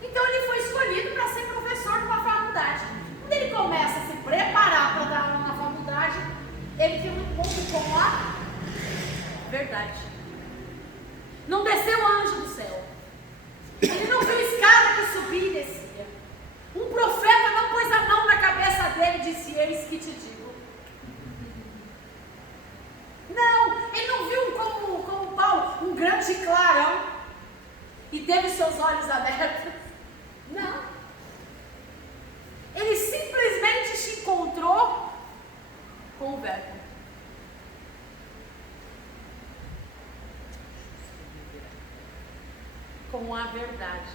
Então ele foi escolhido para ser professor de uma faculdade. Quando ele começa a se preparar para dar aula na faculdade, ele tem um encontro com a verdade. Não desceu anjo do céu. Ele não viu escada que subia e descia. Um profeta não pôs a mão na cabeça dele e disse: eis que te digo. Não, ele não viu como Paulo, um grande clarão e teve seus olhos abertos. Não. Ele simplesmente se encontrou com o Verbo. Com a verdade.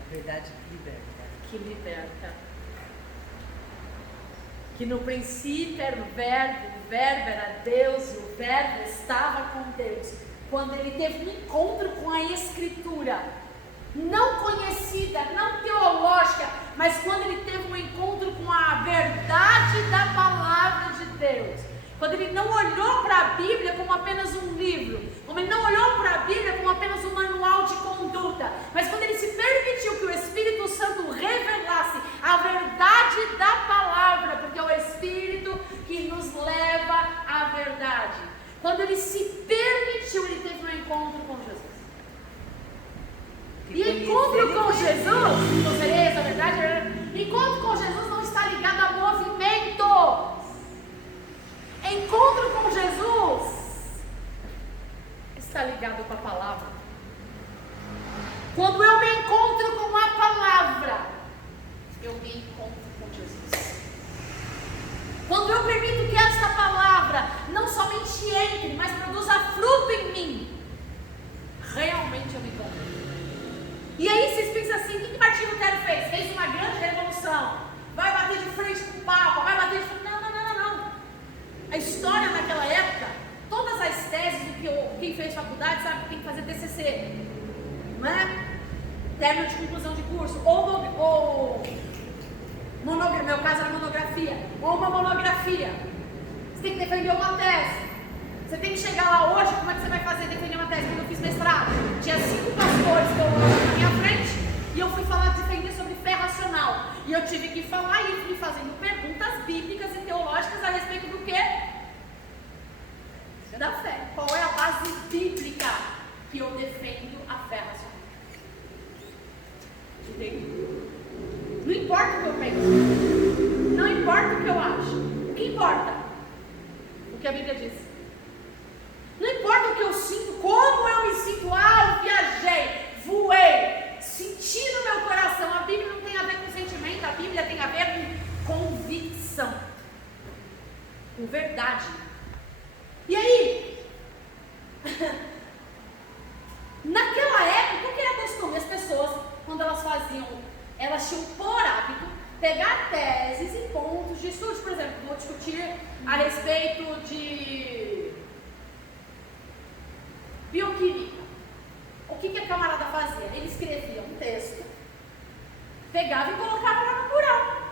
A verdade que liberta. Que liberta. Que no princípio era o Verbo era Deus, e o Verbo estava com Deus. Quando ele teve um encontro com a Escritura, não conhecida, não teológica, mas quando ele teve um encontro com a verdade da palavra de Deus, quando ele não olhou para a Bíblia como apenas um livro, como ele não olhou para a Bíblia como apenas um manual de conduta, mas quando ele se permitiu que o Espírito Santo revelasse a verdade da palavra, porque é o Espírito que nos leva à verdade. Quando ele se permitiu, ele teve um encontro com Jesus. E encontro com Jesus, não seria essa a verdade? Encontro com Jesus não está ligado a movimento. Encontro com Jesus está ligado com a palavra. Quando eu me encontro com a palavra, eu me encontro com Jesus. Quando eu permito que esta palavra não somente entre, mas produza fruto em mim, realmente eu me encontro. E aí vocês pensam assim: o que Martinho Lutero fez? Fez uma grande revolução, vai bater de frente com o Papa, vai bater de frente... Não. A história naquela época, todas as teses do que quem fez faculdade sabe que tem que fazer TCC, não é? Término de conclusão de curso, ou monografia, no meu caso era monografia, ou uma monografia. Você tem que defender uma tese. Você tem que chegar lá hoje, como é que você vai fazer defender uma tese? Quando eu fiz mestrado, tinha 5 pastores teológicos na minha frente, e eu fui defender sobre fé racional. E eu tive que falar e fui fazendo perguntas bíblicas e teológicas a respeito do quê? Da fé. Qual é a base bíblica que eu defendo a fé racional? Entende? Não importa o que eu penso, não importa o que eu acho, o que importa? O que a Bíblia diz. Não importa o que eu sinto, como eu me sinto. Eu viajei, voei, senti no meu coração. A Bíblia não tem a ver com sentimento, a Bíblia tem a ver com convicção, com verdade. E aí, naquela época, o que era costume? As pessoas, quando elas faziam, elas tinham por hábito pegar teses e pontos de estudo. Por exemplo, vou discutir a respeito de bioquímica. O que a camarada fazia? Ele escrevia um texto, pegava e colocava lá no mural,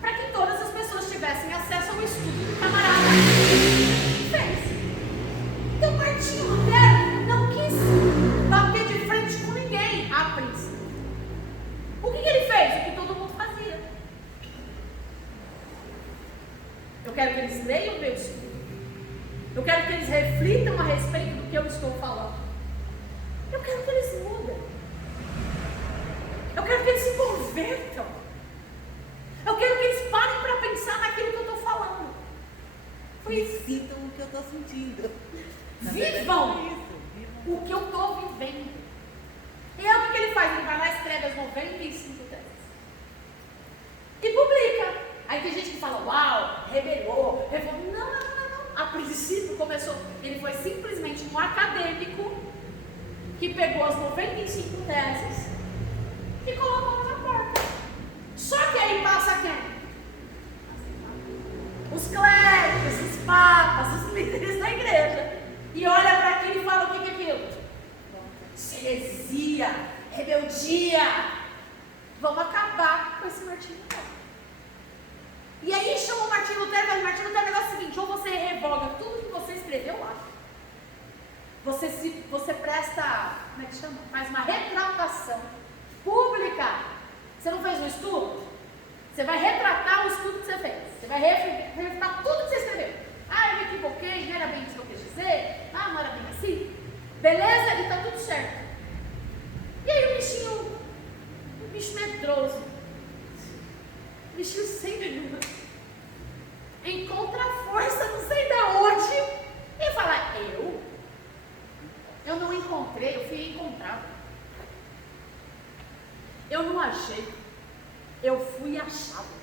para que todas as pessoas tivessem acesso ao estudo do camarada. Fez. Então Martinho Lutero não quis bater de frente com ninguém a princípio. O que ele fez? O que todo mundo fazia. Eu quero que eles leiam o meu estudo. Eu quero que eles reflitam a respeito do que eu estou falando. Eu quero que eles mudem. Eu quero que eles se convertam. Eu quero que eles parem para pensar naquilo que eu estou falando. E sintam o que eu estou sentindo. Vivam o que eu estou vivendo. E aí o que ele faz? Ele vai lá e escreve as 95 teses. E publica. Aí tem gente que fala, uau, rebelou, revoltou. Não. A princípio começou, ele foi simplesmente um acadêmico que pegou as 95 teses e colocou na porta. Só que aí passa quem? Os clérigos, os papas, os líderes da igreja. E olha para aquilo e fala o que é aquilo? Heresia, rebeldia. Vamos acabar com esse Martinho Lutero. E aí chama o Martinho Lutero, mas o Martinho Lutero é o negócio seguinte, ou você revoga tudo que você escreveu lá, você presta, como é que chama? Faz uma retratação pública. Você não fez um estudo? Você vai retratar o estudo que você fez. Você vai refutar tudo que você escreveu. Ah, eu me equivoquei, não era bem isso que eu quis dizer. Ah, não era bem assim. Beleza? E tá tudo certo. E aí o bicho medroso, o bichinho sem vergonha, encontra força não sei da onde e fala, eu não encontrei, eu fui encontrado. Eu não achei, eu fui achado.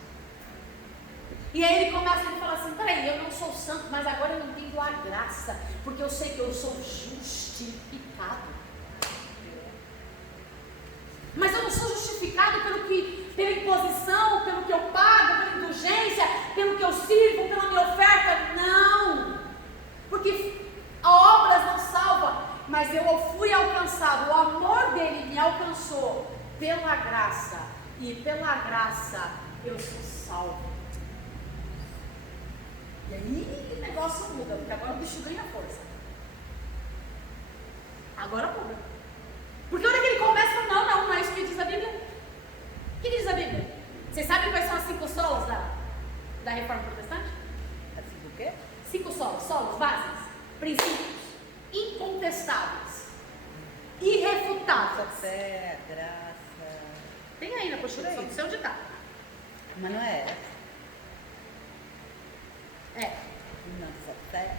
E aí ele começa a falar assim, peraí, eu não sou santo, mas agora eu entendo a graça, porque eu sei que eu sou justificado. Mas eu não sou justificado pela imposição, pelo que eu pago, pela indulgência, pelo que eu sirvo, pela minha oferta. Não! Porque a obra não salva, mas eu fui alcançado, o amor dele me alcançou pela graça, e pela graça eu sou salvo. E aí o negócio muda, porque agora o bicho ganha força. Agora muda. Porque a hora que ele começa, não é isso que diz a Bíblia. O que diz a Bíblia? Vocês sabem quais são as 5 solas da Reforma Protestante? Assim do quê? 5 solas, bases, princípios, incontestáveis, irrefutáveis. Fé, graça. Tem aí na apostila, só não sei onde está. Mas não é essa. É, Nossa fé.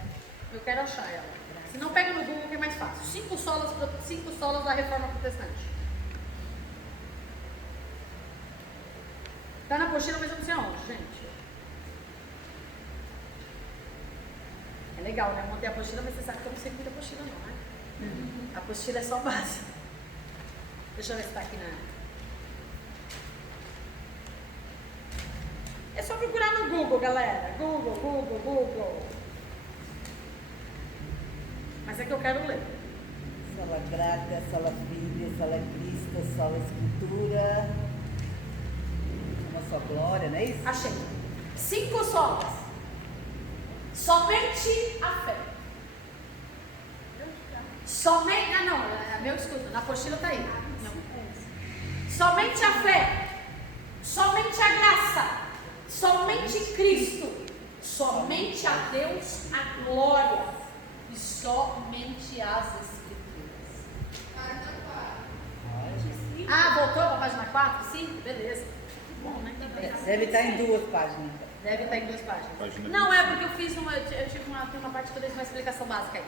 eu quero achar ela. Se não, pega no Google que é mais fácil. 5 solas da Reforma Protestante. Está na apostila, mas eu não sei aonde, gente. É legal, né? Eu montei a apostila, mas você sabe que eu não sei muito da apostila não, né? A apostila é só base. Deixa eu ver se está aqui na... É só procurar no Google, galera. Google. Mas é que eu quero ler. Sola grata, sola filha, sola Cristo, sola escritura. Uma só glória, não é isso? Achei. 5 solas. Somente a fé. Somente... Ah, não, é meu estudo. Na apostila está aí. Não. Somente a fé. Somente a graça. Somente Cristo. Somente a Deus a glória. E somente as Escrituras. Ah, voltou para a página 4? 5? Beleza. Bom, né? Deve estar em 2 páginas. Deve estar em 2 páginas. Página Não, 25. é porque eu fiz tem uma parte que eu dei uma explicação básica aí.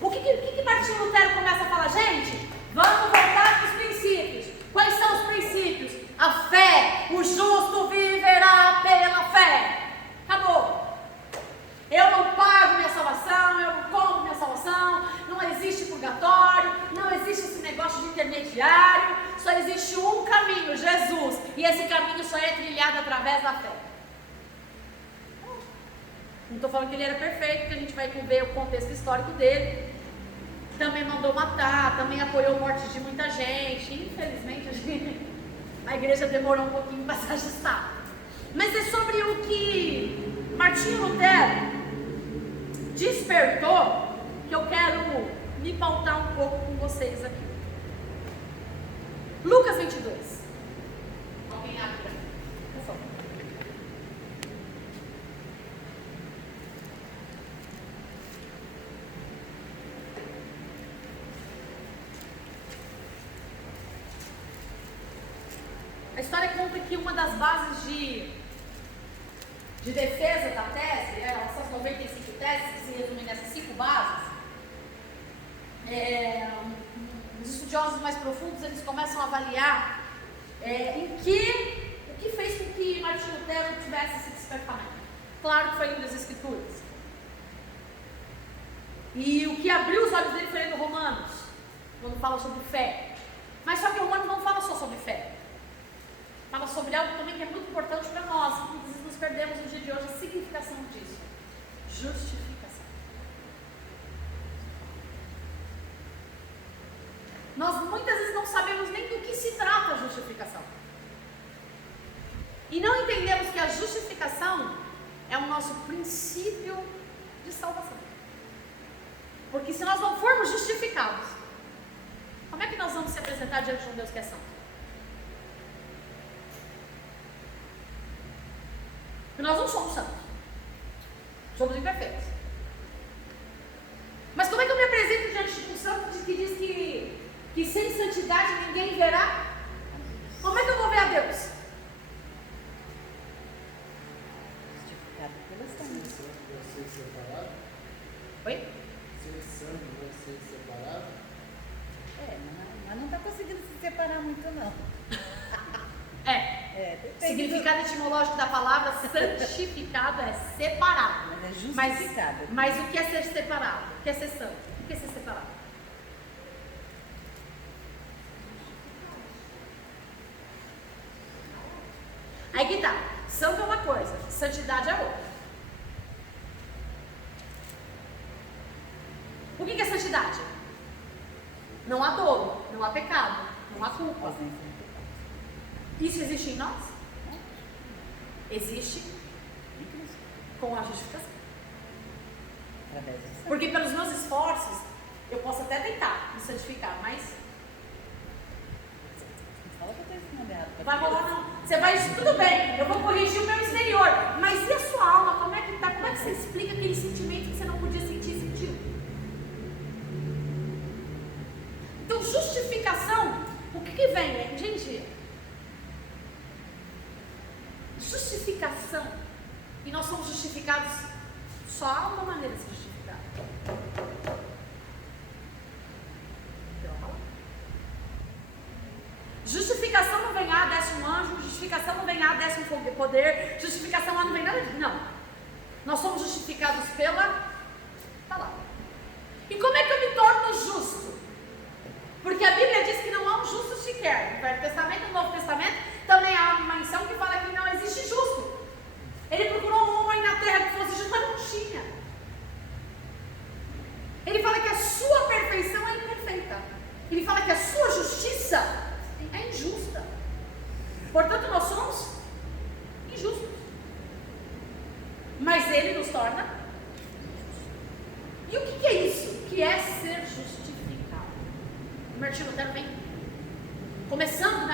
O que Martinho Lutero começa a falar? Gente, vamos voltar para os princípios. Quais são os princípios? A fé. O justo viverá pela fé. Acabou. Eu não pago minha salvação, eu não compro minha salvação, não existe purgatório, não existe esse negócio de intermediário, só existe um caminho, Jesus, e esse caminho só é trilhado através da fé. Não estou falando que ele era perfeito, porque a gente vai ver o contexto histórico dele, também mandou matar, também apoiou a morte de muita gente, infelizmente a igreja demorou um pouquinho para se ajustar. Mas é sobre o que Martinho Lutero despertou que eu quero me pautar um pouco com vocês aqui. Lucas 22. Alguém abre para mim, por favor. A história conta que uma das bases de defesa da tese, essas 95 teses, que se resumem nessas 5 bases, os estudiosos estudiosos mais profundos, eles começam a avaliar o que fez com que Martinho Lutero tivesse esse despertamento. Claro que foi lendo as Escrituras. E o que abriu os olhos dele foi lendo Romanos, quando fala sobre fé. Mas só que Romanos não fala só sobre fé. Fala sobre algo também que é muito importante para nós, que muitas vezes nos perdemos no dia de hoje, a significação disso. Justificação. Nós muitas vezes não sabemos nem do que se trata a justificação. E não entendemos que a justificação é o nosso princípio de salvação. Porque se nós não formos justificados, como é que nós vamos se apresentar diante de um Deus que é santo? Porque nós não somos santos. Somos imperfeitos. Mas como é que eu me apresento diante de um santo que diz que sem santidade ninguém verá? Como é que eu vou ver a Deus? Justificado pela sangue. Vai ser separado? Oi? Ser santo vai ser separado? Mas não está conseguindo se separar muito, não. O significado etimológico da palavra santificado é separado. Mas é justificado. Mas o que é ser separado? O que é ser santo? O que é ser separado? Aí que tá. Santo é uma coisa, santidade é outra. O que é santidade? Não há dolo, não há pecado, não há culpa. Isso existe em nós? Existe com a justificação. Porque pelos meus esforços, eu posso até tentar me santificar, mas Fala que eu estou ensinando errado. vai rolar não. Você vai, tudo bem, eu vou corrigir o meu exterior, mas e a sua alma? Como é que tá? Como é que você explica aquele sentimento que você não podia sentir e sentiu? Então, justificação, o que vem? Gente, justificação, e nós somos justificados, só há uma maneira de se justificar. Justificação não vem desce um anjo, justificação não vem desce um poder, justificação não vem nada disso, não. Nós somos justificados pela palavra. E como é que eu me torno justo? Porque a Bíblia diz que não há um justo sequer. No Velho Testamento e no Novo Testamento também há uma menção que fala que não existe justo. Ele procurou um homem na terra que fosse justo, mas não tinha. Ele fala que a sua perfeição é imperfeita. Ele fala que a sua justiça é injusta. Portanto, nós somos injustos. Mas ele nos torna. E o que é isso? O que é ser justificado? O Martinho Lutero vem começando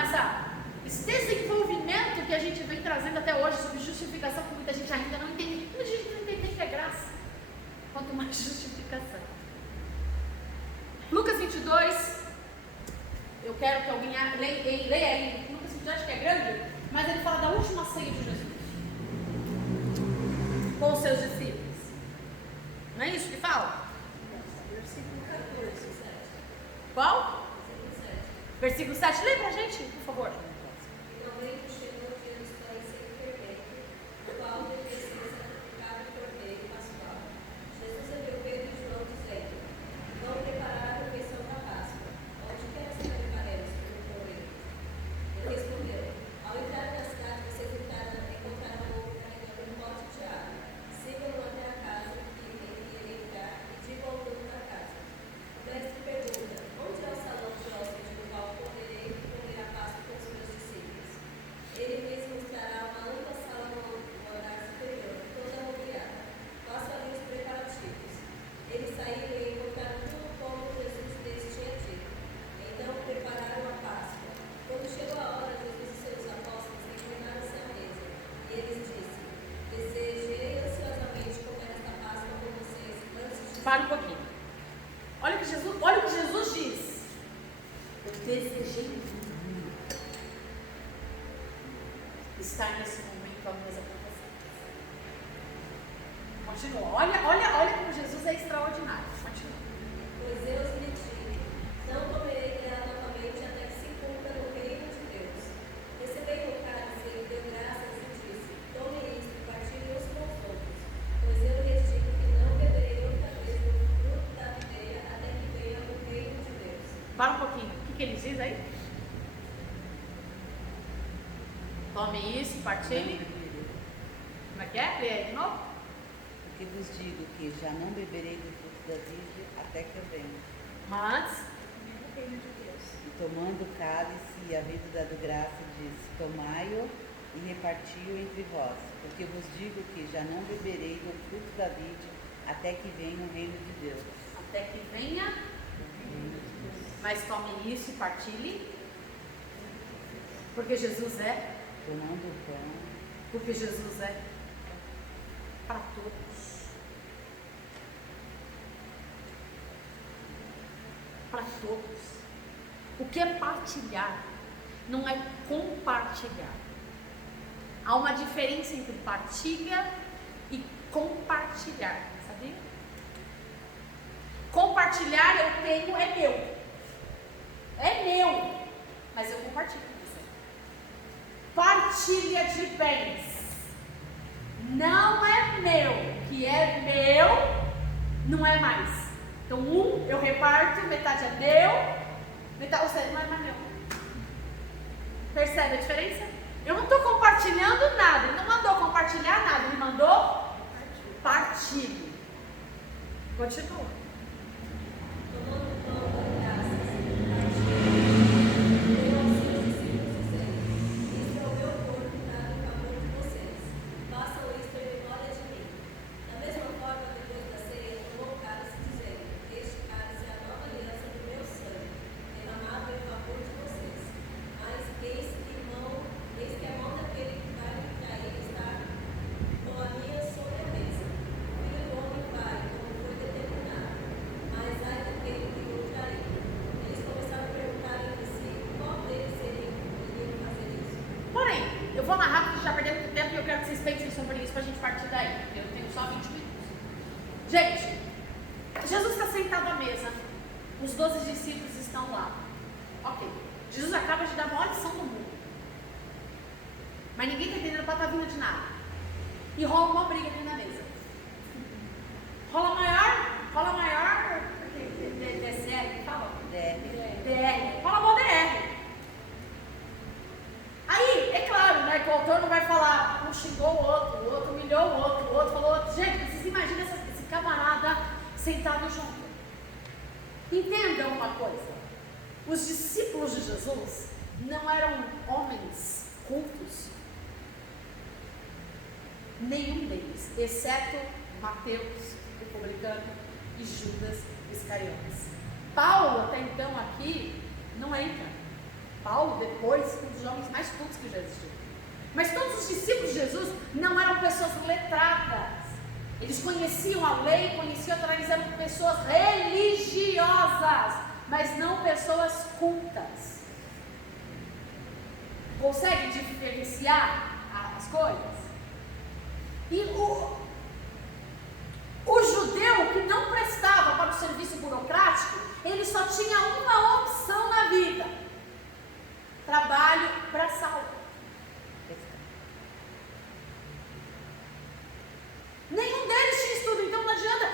esse desenvolvimento que a gente vem trazendo até hoje sobre justificação, que muita gente ainda não entende. Muita gente não entende que é graça, quanto mais justificação. Lucas 22, eu quero que alguém leia aí. Lucas 22 acho que é grande, mas ele fala da última ceia de Jesus com os seus discípulos. Não é isso que fala? Versículo 14, 7. Qual? Versículo 7. Lê pra gente, por favor. Finalmente chegou o dia dos pães sem fermento, o qual devia ser sacrificado o cordeiro pascual. Jesus ouviu Pedro e João dizendo: vão preparar a refeição da Páscoa. Onde queres que preparemos? Perguntou ele. Ele respondeu: ao entrar na cidade, vocês encontrarão um homem carregando um pote de água. Sigam-no até a casa que ele entrar e digam ao dono da casa. O mestre pergunta: onde é o salão de hóspedes no qual poderei comer a Páscoa com os meus discípulos? Ele lhes mostrará uma ampla sala no andar superior, toda mobiliada. Façam ali os preparativos. Eles saíram e encontraram tudo como Jesus lhes tinha dito. Então prepararam a Páscoa. Quando chegou a hora, Jesus e seus apóstolos reclinaram-se à mesa. E eles disseram: desejei ansiosamente comer esta Páscoa com vocês antes de... Para um pouquinho. Olha o que Jesus diz. Eu desejei muito estar nesse momento à mesa com vocês. Continua. Olha como Jesus é extraordinário. Continua. Pois eu os lhe digo, não comerei dela novamente Para um pouquinho. O que ele diz aí? Tome isso, partilhe. Como é que é? Lê aí de novo. Porque vos digo que já não beberei do fruto da vide até que eu venha. Mas, No reino de Deus. E tomando o cálice e havendo dado graça, disse: tomai-o e reparti-o entre vós. Porque vos digo que já não beberei do fruto da vide até que venha o reino de Deus. até que venha, mas tome isso e partilhe. Porque Jesus é, Tomando o pão, porque Jesus é para todos. Para todos. O que é partilhar não é compartilhar. Há uma diferença entre partilha e compartilhar, sabia? Compartilhar eu tenho, é meu. É meu, mas eu compartilho com você. Partilha de bens não é meu, que é meu, não é mais. Então eu reparto, metade é meu, metade, ou seja, não é mais meu. Percebe a diferença? Eu não estou compartilhando nada, ele não mandou compartilhar nada, ele mandou partilhe. Continua. Tomando o pão, dando graças, partilhou, deu aos seus discípulos, dizendo: Isto é o meu corpo dado em favor de vocês. Façam isto em memória de mim. Da mesma forma, depois da ceia, tomou o cálice, dizendo: Este cálice é a nova aliança do meu sangue, derramado em favor de vocês. Mas eis que a mão daquele que vai me trair está com a minha sobre a mesa. O Filho do Homem vai, como foi determinado, mas ai daquele que o trair. Eles começaram a perguntar entre si qual deles iria fazer isso. Porém, eu vou narrar porque já perdemos muito tempo e eu quero que vocês pensem sobre isso para a gente partir daí. Eu tenho só 20 minutos. Gente, Jesus está sentado à mesa, os 12 discípulos estão lá. Ok, Jesus acaba de dar a maior lição do mundo. Mas ninguém está entendendo patavina de nada. E rola uma briga ali na mesa. Rola maior, DCR, fala? DR. Rola mó DR. Aí, é claro, né, que o autor não vai falar, um xingou o outro humilhou o outro falou outro. Gente, vocês imaginam esse camarada sentado junto. Entendam uma coisa. Os discípulos de Jesus não eram homens cultos. Nenhum deles, exceto Mateus, o publicano, e Judas Iscariotes. Paulo, até então, aqui, não entra. Paulo, depois, um dos homens mais cultos que já existiu. Mas todos os discípulos de Jesus não eram pessoas letradas. Eles conheciam a lei, conheciam a Torá, eles eram pessoas religiosas, mas não pessoas cultas. Consegue diferenciar as coisas? E o judeu que não prestava para o serviço burocrático, ele só tinha uma opção na vida: trabalho braçal. Nenhum deles tinha estudo, então não adianta.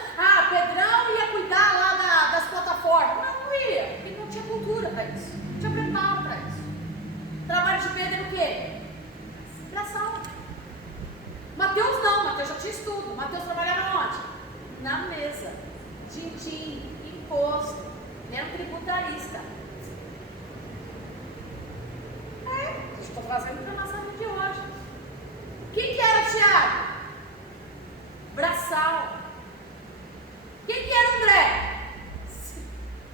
Pedrão ia cuidar lá das plataformas. Não ia, ele não tinha cultura para isso, não tinha preparo para isso. Trabalho de Pedro era o quê? Braçal. Mateus não, Mateus já tinha estudo. Mateus trabalhava onde? Na mesa. Din-din, imposto. Ele era um tributarista. Estou fazendo para a nossa de hoje. Quem que era Tiago? Braçal. Quem que era André?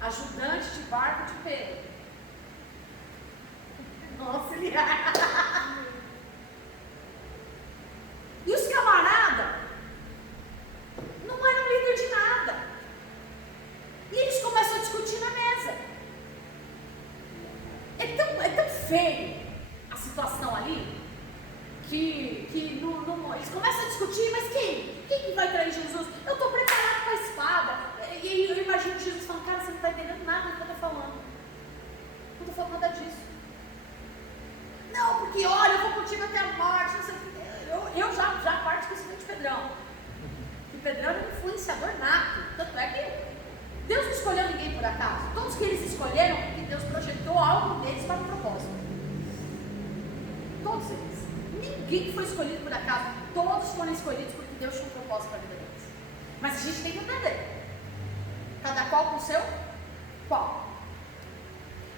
Ajudante de barco de Pedro. Auxiliar. E os camaradas não eram líder de nada. E eles começam a discutir na mesa. É tão feio a situação ali que eles começam a discutir, mas quem que vai trair Jesus? Eu estou preparado com a espada. E eu imagino Jesus falando: cara, você não está entendendo nada do que eu estou falando. Não estou falando nada disso. Não, porque olha, eu vou contigo até a morte. Não sei o que. Eu já parto com esse de Pedrão. E Pedrão era um influenciador nato. Tanto é que Deus não escolheu ninguém por acaso. Todos que eles escolheram, porque Deus projetou algo neles para um propósito. Todos eles. Ninguém foi escolhido por acaso. Todos foram escolhidos porque Deus tinha um propósito para a vida deles. Mas a gente tem que entender. Cada qual com o seu qual.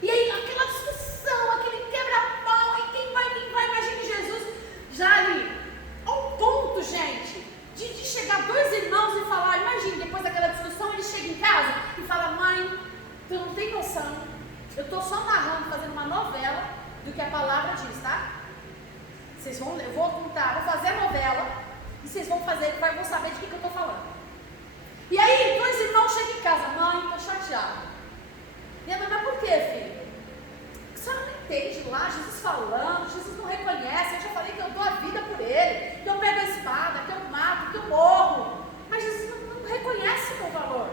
E aí, aquela discussão, aquele quebra-pau, e quem vai, imagine Jesus já ali, ao ponto, gente, de chegar dois irmãos e falar, imagine, depois daquela discussão, ele chega em casa e fala, mãe, tu não tem noção, eu estou só narrando, fazendo uma novela do que a palavra diz, tá? Eu vou contar, vou fazer a novela, e vocês vão saber de que eu estou falando. E aí, dois irmãos chegam em casa, mãe, estou chateada. E a mãe, mas por quê, filho? A senhora não entende lá, Jesus falando, Jesus não reconhece, eu já falei que eu dou a vida por ele, que eu pego a espada, que eu mato, que eu morro. Mas Jesus não reconhece o meu valor.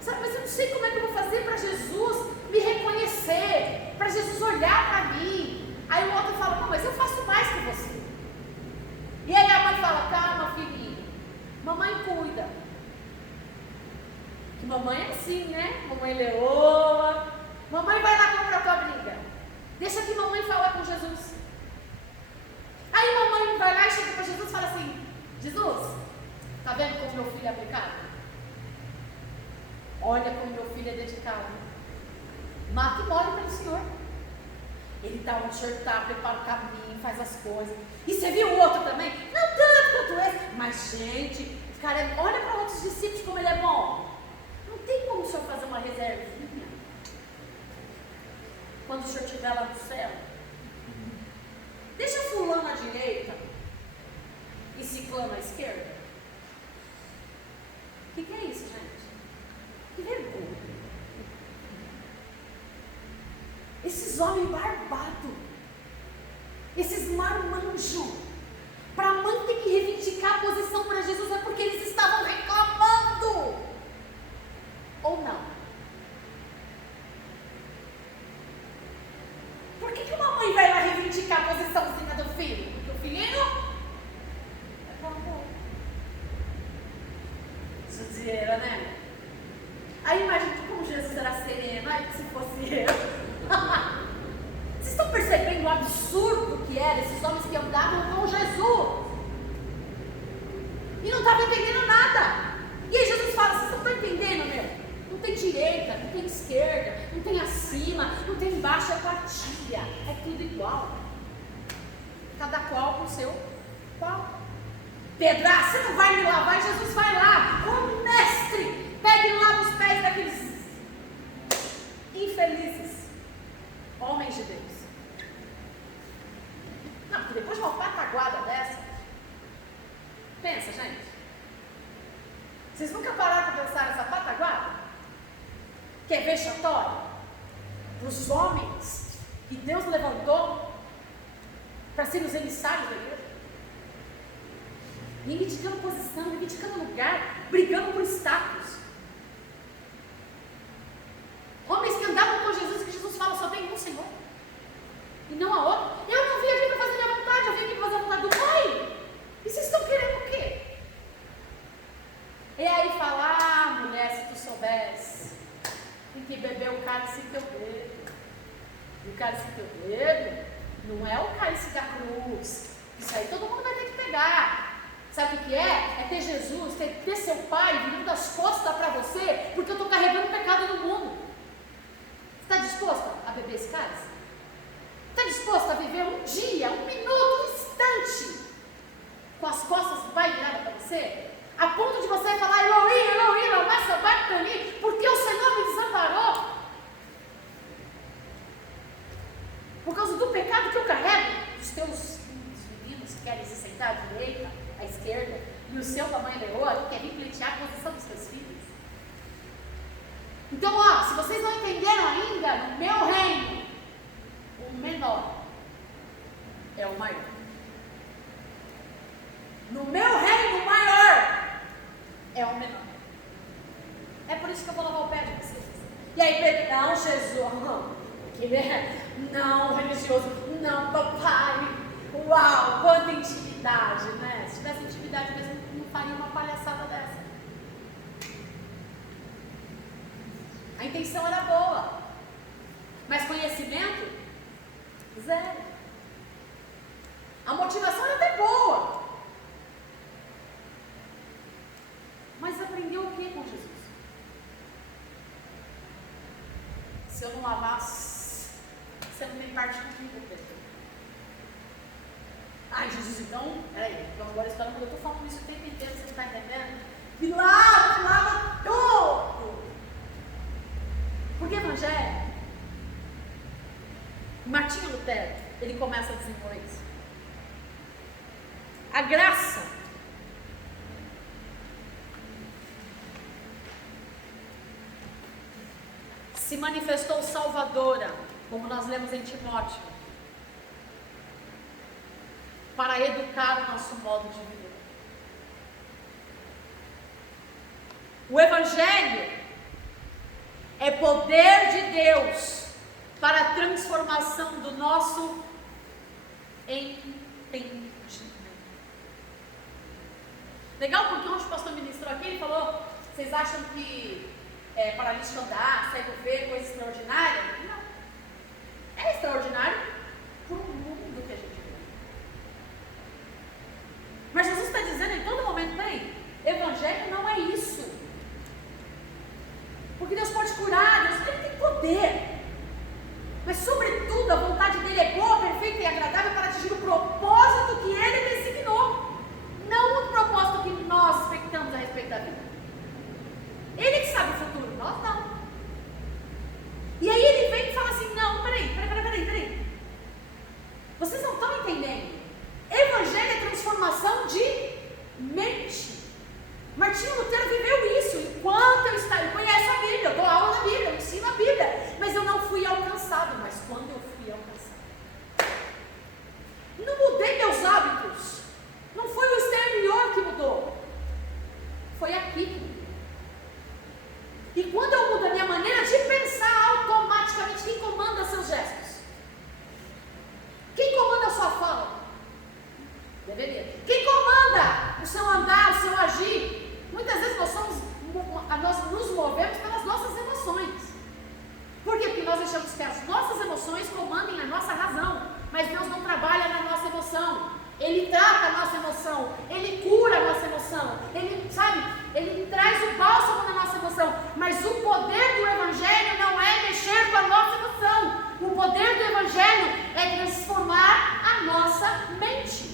Sabe, mas eu não sei como é que eu vou fazer para Jesus me reconhecer, para Jesus olhar para mim. Aí o outro fala, não, mas eu faço mais que você. E aí a mãe fala, calma, filhinho, mamãe cuida. Que mamãe é assim, né? Mamãe leoa. Mamãe vai lá comprar tua briga. Deixa que mamãe fala com Jesus. Aí mamãe vai lá e chega para Jesus e fala assim, Jesus, tá vendo como meu filho é aplicado? Olha como meu filho é dedicado. Mata e morre pelo Senhor. Ele está onde o Senhor está, prepara o caminho, faz as coisas. E você viu o outro também? Não tanto quanto esse. Mas, gente, cara, olha para outros discípulos como ele é bom. Não tem como o Senhor fazer uma reservinha quando o Senhor estiver lá no céu. Deixa fulano à direita e ciclano à esquerda. O que é isso, gente? Que vergonha. Esses homens barbados, esses marmanjos, para a mãe ter que reivindicar a posição para Jesus é porque eles estavam reclamando. Ou não? Por que uma mãe vai lá reivindicar a posiçãozinha do filho? Porque o filhinho reclamou. Judiaira, né? Aí imagina como Jesus era sereno. Ai, se fosse eu. Vocês estão percebendo o absurdo que era esses homens que andavam com Jesus? E não estavam entendendo nada. E aí Jesus fala, vocês não estão entendendo, meu? Não tem direita, não tem esquerda, não tem acima, não tem embaixo, é partilha. É tudo igual. Cada qual com o seu qual. Pedro, você não vai me lavar? E Jesus vai lá. Ô mestre, pegue e lava os pés daqueles infelizes homens de Deus. Não, porque depois de uma pataguada dessa, pensa, gente. Vocês nunca pararam para pensar nessa pataguada? Que é vexatório? Para os homens que Deus levantou para serem os emissários da igreja. Reivindicando posição, reivindicando lugar, brigando por status. Homens que andavam com Jesus, que Jesus fala, só tem um Senhor. E não a outro. Eu não vim aqui para fazer minha vontade, eu vim aqui para fazer a vontade do Pai. E vocês estão querendo o quê? E aí fala, mulher, se tu soubesse, tem que beber o cálice em teu dedo. E o cálice em teu dedo não é o cálice da cruz. Isso aí todo mundo vai ter que pegar. Sabe o que é? É ter Jesus, ter seu Pai virando as costas para você, porque eu estou carregando o pecado do mundo. Está disposto a beber esse cálice? Está disposto a viver um dia, um minuto, um instante com as costas do Pai viradas para você? A ponto de você falar, Elohim, Elohim, lama sabachthani, porque o Senhor me desamparou? Por causa do pecado que eu carrego, os teus meninos que querem se sentar à direita, à esquerda, e o seu tamanho leoa que quer vir pleitear a posição dos seus filhos. Então, ó, se vocês não entenderam ainda, no meu reino, o menor é o maior. No meu reino, o maior é o menor. É por isso que eu vou lavar o pé de vocês. E aí, Pedro, não, Jesus, não, religioso, não, papai. Uau, quanta intimidade, né? Se tivesse intimidade mesmo, não faria uma palhaçada dessa. A intenção era boa, mas conhecimento, zero. A motivação era até boa, mas aprendeu o que com Jesus? Se eu não lavar, você não tem parte comigo, Pedro. Ai, Jesus, então, peraí, então agora a história mudou. Eu estou falando isso o tempo inteiro, você não está entendendo? Me lava tudo! Porque Evangelho, Martinho Lutero, ele começa a desenvolver isso. A graça se manifestou salvadora, como nós lemos em Timóteo, para educar o nosso modo de viver. O Evangelho é poder de Deus para a transformação do nosso entendimento. Legal, porque ontem o pastor ministrou aqui, ele falou, vocês acham que paralítico andar, cego ver, coisa extraordinária? Não. É extraordinário por um mundo que a gente vê. Mas Jesus está dizendo em todo momento, peraí, Evangelho não é isso. Porque Deus pode curar, Deus ele tem poder. Mas sobretudo a vontade dele é boa, perfeita e agradável para atingir o propósito que ele designou. Não o propósito que nós expectamos a respeito da vida. Ele que sabe o futuro, nós não. E aí ele vem e fala assim, não, peraí. Vocês não estão entendendo. Evangelho é transformação de mente. Martinho Lutero viveu isso. Enquanto eu conheço a Bíblia, eu dou aula na Bíblia, eu ensino a Bíblia, mas eu não fui alcançado. Mas quando eu fui alcançado, não mudei meus hábitos. Não foi o exterior que mudou, foi aqui que mudou. E quando eu mudo a minha maneira de pensar, automaticamente, quem comanda seus gestos? Quem comanda a sua fala? Deveria. Quem comanda o seu andar, o seu agir? Muitas vezes nós nos movemos pelas nossas emoções. Por quê? Porque nós deixamos que as nossas emoções comandem a nossa razão. Mas Deus não trabalha na nossa emoção. Ele trata a nossa emoção. Ele cura a nossa emoção. Ele traz o bálsamo na nossa emoção. Mas o poder do Evangelho não é mexer com a nossa emoção. O poder do Evangelho é transformar a nossa mente.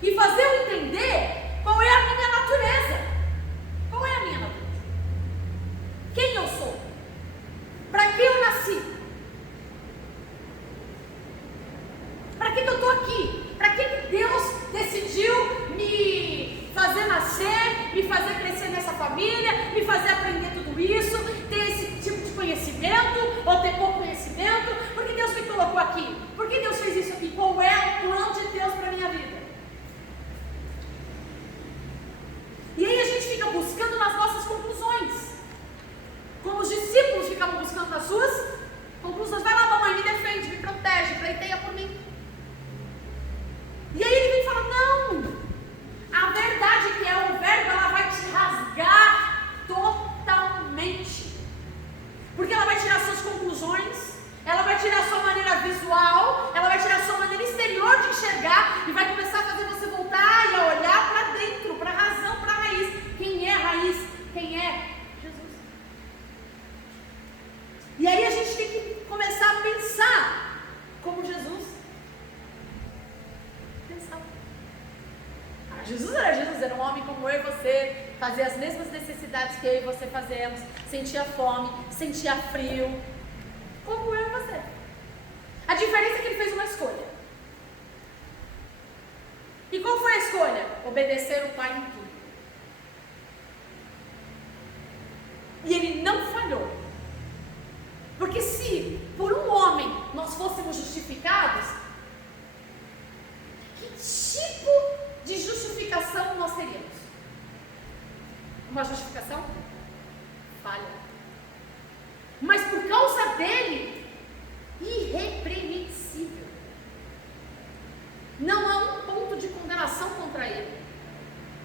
E fazer eu entender qual é a minha natureza. Qual é a minha natureza? Quem eu sou? Para que eu nasci? Para que eu estou aqui? Para que Deus decidiu me fazer nascer, me fazer crescer nessa família, me fazer aprender tudo isso, ter esse tipo de conhecimento, ou ter pouco conhecimento? Por que Deus me colocou aqui? Por que Deus fez isso aqui? Qual é o plano de Deus para a minha vida? E aí a gente fica buscando nas nossas conclusões, como os discípulos ficavam buscando nas suas conclusões. Vai lá, mamãe, me defende, me protege, pleiteia por mim. E aí ele vem e fala, não, a verdade que é o verbo, ela vai te rasgar totalmente, porque ela vai tirar suas conclusões, ela vai tirar sua maneira visual, ela vai tirar sua maneira exterior de enxergar, e vai começar a fazer você voltar e a olhar para dentro, para a razão, para a raiz. Quem é a raiz? Quem é? Jesus. E aí a gente tem que começar a pensar como Jesus pensava. Jesus era um homem como eu e você, fazia as mesmas necessidades que eu e você fazemos, sentia fome, sentia frio, como eu e você. A diferença é que ele fez uma escolha. E qual foi a escolha? Obedecer o Pai em tudo. E ele não falhou. Porque se por um homem nós fôssemos justificados, que tipo de justificação nós teríamos? Uma justificação falha. Mas por causa dele, irrepreensível. Não há um ponto de condenação contra ele.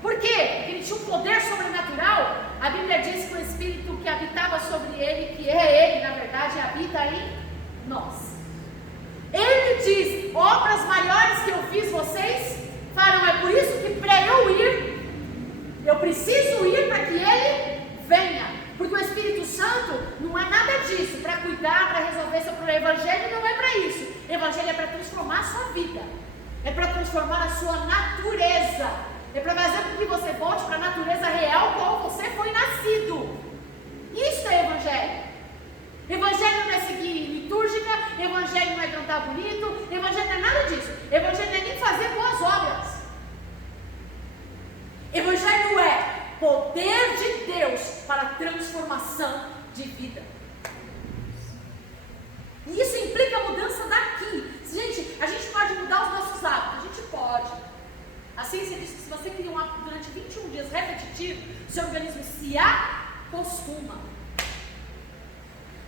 Por quê? Porque ele tinha um poder sobrenatural. A Bíblia diz que o Espírito que habitava sobre habita em nós. Ele diz: obras maiores que eu fiz, vocês farão. É por isso que para eu ir, eu preciso ir para que ele venha. Porque o Espírito Santo não é nada disso, para cuidar, para resolver seu problema. O Evangelho não é para isso. O Evangelho é para transformar a sua vida. É para transformar a sua natureza. É para fazer com que você volte para a natureza real qual você foi nascido. Isso é Evangelho. Evangelho não é seguir litúrgica, Evangelho não é cantar bonito, Evangelho não é nada disso. Evangelho não é nem fazer boas obras. Evangelho é poder de Deus para transformação de vida. E isso implica a mudança daqui. Gente, a gente pode mudar os nossos hábitos, a gente pode. A ciência diz que se você cria um hábito durante 21 dias repetitivo, seu organismo se acostuma.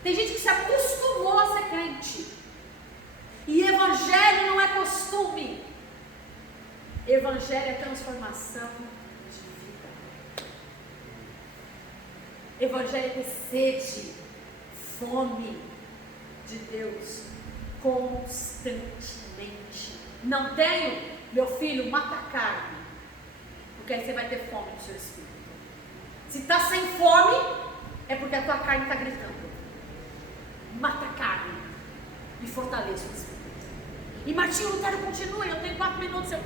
Tem gente que se acostumou a ser crente. E evangelho não é costume. Evangelho é transformação de vida. Evangelho é ter sede, fome de Deus constantemente. Não tenho, meu filho, mata a carne, porque aí você vai ter fome no seu espírito. Se está sem fome, é porque a tua carne está gritando. Mata a carne e fortaleça o espírito. E Martinho Lutero continua, eu tenho 4 minutos, eu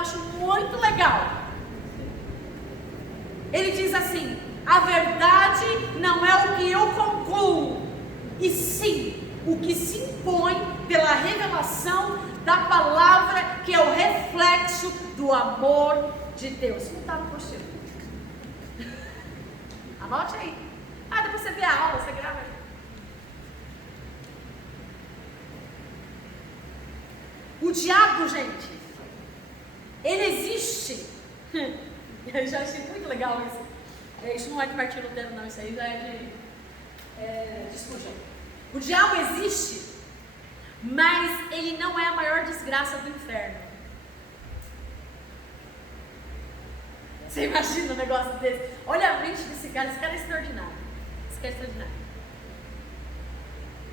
acho muito legal. Ele diz assim: a verdade não é o que eu concluo, e sim o que se impõe pela revelação da palavra, que é o reflexo do amor de Deus. Não está no post-it. Anote aí. Depois você vê a aula, você grava aí. O diabo, gente, ele existe. Eu já achei muito legal isso. Isso não é de Martinho Lutero, não. Isso aí já é de Spurgeon. O diabo existe, mas ele não é a maior desgraça do inferno. Você imagina um negócio desse? Olha a mente desse cara. Esse cara é extraordinário. Esse cara é extraordinário.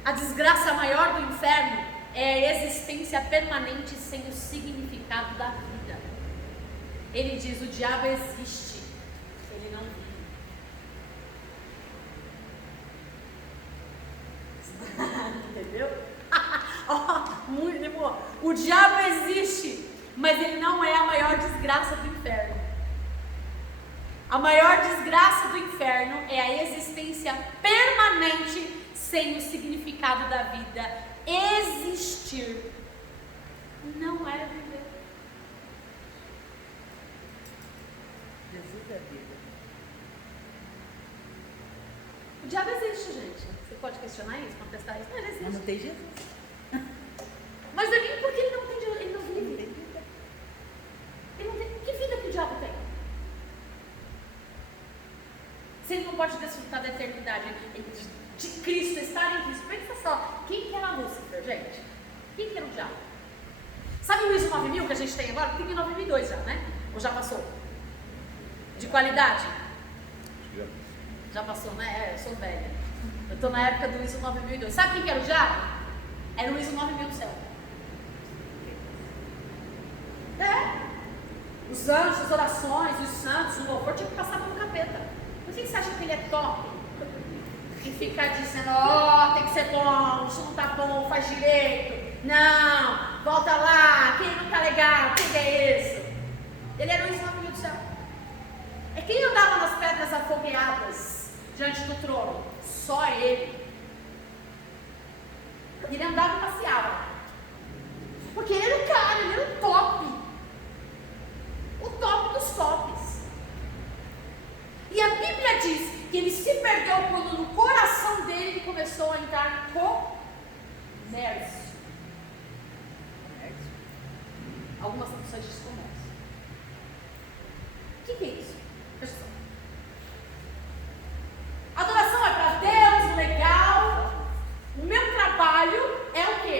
A desgraça maior do inferno é a existência permanente sem o significado da vida. Ele diz: o diabo existe, ele não vive. Entendeu? Muito bom. O diabo existe, mas ele não é a maior desgraça do inferno. A maior desgraça do inferno é a existência permanente sem o significado da vida. Existir não é viver. Jesus é vida. O diabo existe, gente. Você pode questionar isso, contestar isso? Não, ele existe. Mas não tem Jesus. Mas é porque ele não tem, ele não vive. Ele não tem. Que vida que o diabo tem? Se ele não pode desfrutar da eternidade de Cristo, estar em Cristo. Pensa só, quem que era Lúcifer, gente? Quem que era o diabo? Sabe o ISO 9000 que a gente tem agora? Tem em 9002 já, né? Ou já passou? De qualidade? Já passou, né? Eu sou velha. Eu estou na época do ISO 9002. Sabe quem que era o diabo? Era o ISO 9000 do céu. Os anjos, as orações, os santos, o louvor tinha que passar pelo capeta. Por que você acha que ele é top? E ficar dizendo: tem que ser bom, isso não tá bom, faz direito. Não, volta lá, quem não tá legal, quem é isso? Ele era o ISO 9000 do céu. É quem andava nas pedras afogueadas diante do trono? Só ele. Ele andava e passeava. Porque ele era o cara, ele era o top. O top dos tops. E a Bíblia diz que ele se perdeu quando no coração dele ele começou a entrar comércio. Algumas traduções dizem comércio. O que é isso? Presta atenção. Adoração é para Deus, legal. O meu trabalho é o quê?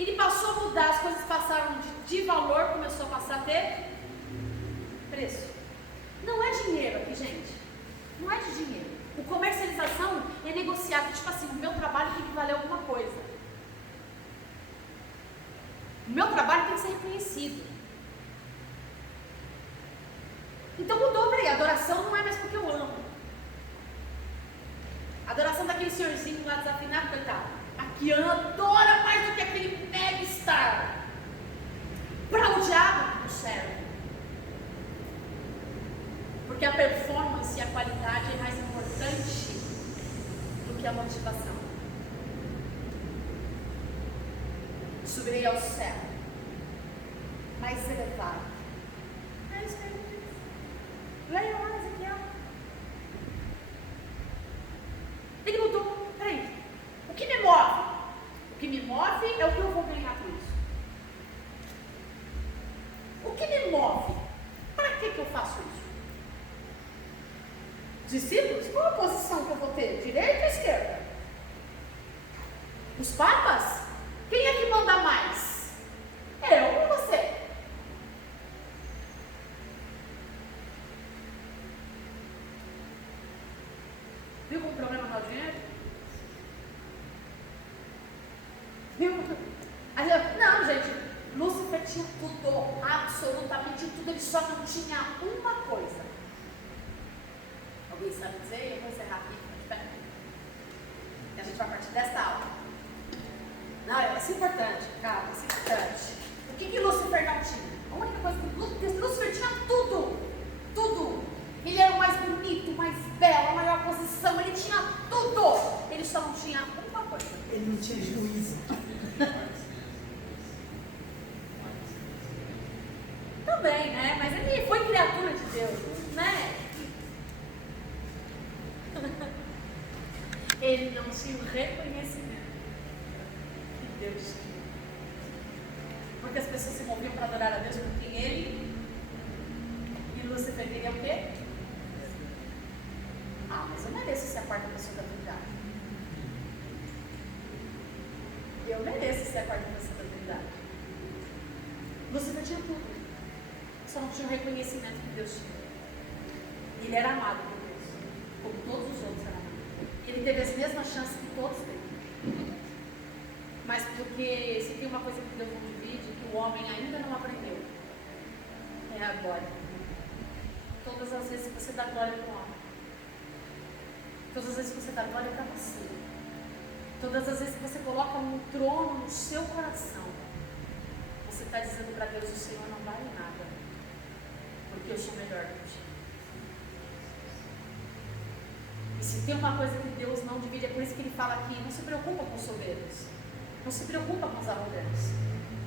Ele passou a mudar, as coisas passaram de valor, começou a passar a ter preço. Não é dinheiro aqui, gente. Não é de dinheiro. O comercialização é negociado, tipo assim, o meu trabalho tem que valer alguma coisa. O meu trabalho tem que ser reconhecido. Então mudou para aí. Adoração não é mais porque eu amo. Adoração daquele senhorzinho lá desafinado, coitado. Aqui adora mais do que aquele mega star. Para o diabo, não serve. Porque a performance e a qualidade é mais importante do que a motivação. Subirei ao céu, mais elevado. É isso que ele diz. Leia lá, Ezequiel. Ele mudou. Peraí. O que me move? O que me move é o que eu vou ganhar com isso. O que me move? Para que eu faço isso? Discípulos, qual a posição que eu vou ter? Direita ou esquerda? Os papas? Quem é que manda mais? Eu ou você? Viu como o problema não é o dinheiro? Viu? Não, gente. Lúcifer tinha tudo, absolutamente tudo. Ele só não tinha uma coisa. Alguém sabe dizer? Eu vou encerrar aqui. E a gente vai partir desta aula. Não, isso é importante, cara, isso é importante. O que Lúcifer não tinha? A única coisa que Lúcifer tinha tudo. Tudo. Ele era o mais bonito, o mais belo, a maior posição, ele tinha tudo. Ele só não tinha uma coisa. Ele não tinha juízo. Também, né? Mas ele foi criatura de Deus, né? Ele não tinha o reconhecimento que Deus tinha. Porque as pessoas se moviam para adorar a Deus por quem ele e Lúcifer teria o quê? Ah, mas eu mereço ser a quarta pessoa da Trindade. Eu mereço ser a quarta pessoa da Trindade. Lúcifer tinha tudo. Só não tinha o reconhecimento que Deus tinha. E ele era amado por Deus, como todos os outros eram amados. Ele teve as mesmas chances que todos teve. Mas porque se tem uma coisa que Deus não divide, que o homem ainda não aprendeu, é a glória. Todas as vezes que você dá glória para o homem, todas as vezes que você dá glória para você, todas as vezes que você coloca um trono no seu coração, você está dizendo para Deus: o Senhor não vale nada, porque eu sou melhor do que você. E se tem uma coisa que Deus não divide, é por isso que Ele fala aqui: não se preocupa com os soberbos, não se preocupa com os arrogantes.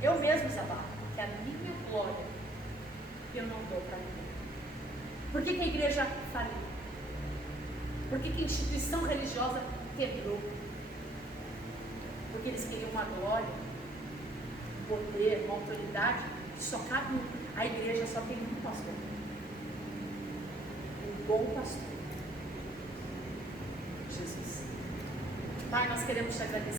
Eu mesmo os abato, porque a minha glória eu não dou para ninguém. Por que a igreja faliu? Por que a instituição religiosa quebrou? Porque eles queriam uma glória, um poder, uma autoridade que só cabe um. A igreja só tem um pastor. Um bom pastor. Jesus. Pai, nós queremos te agradecer.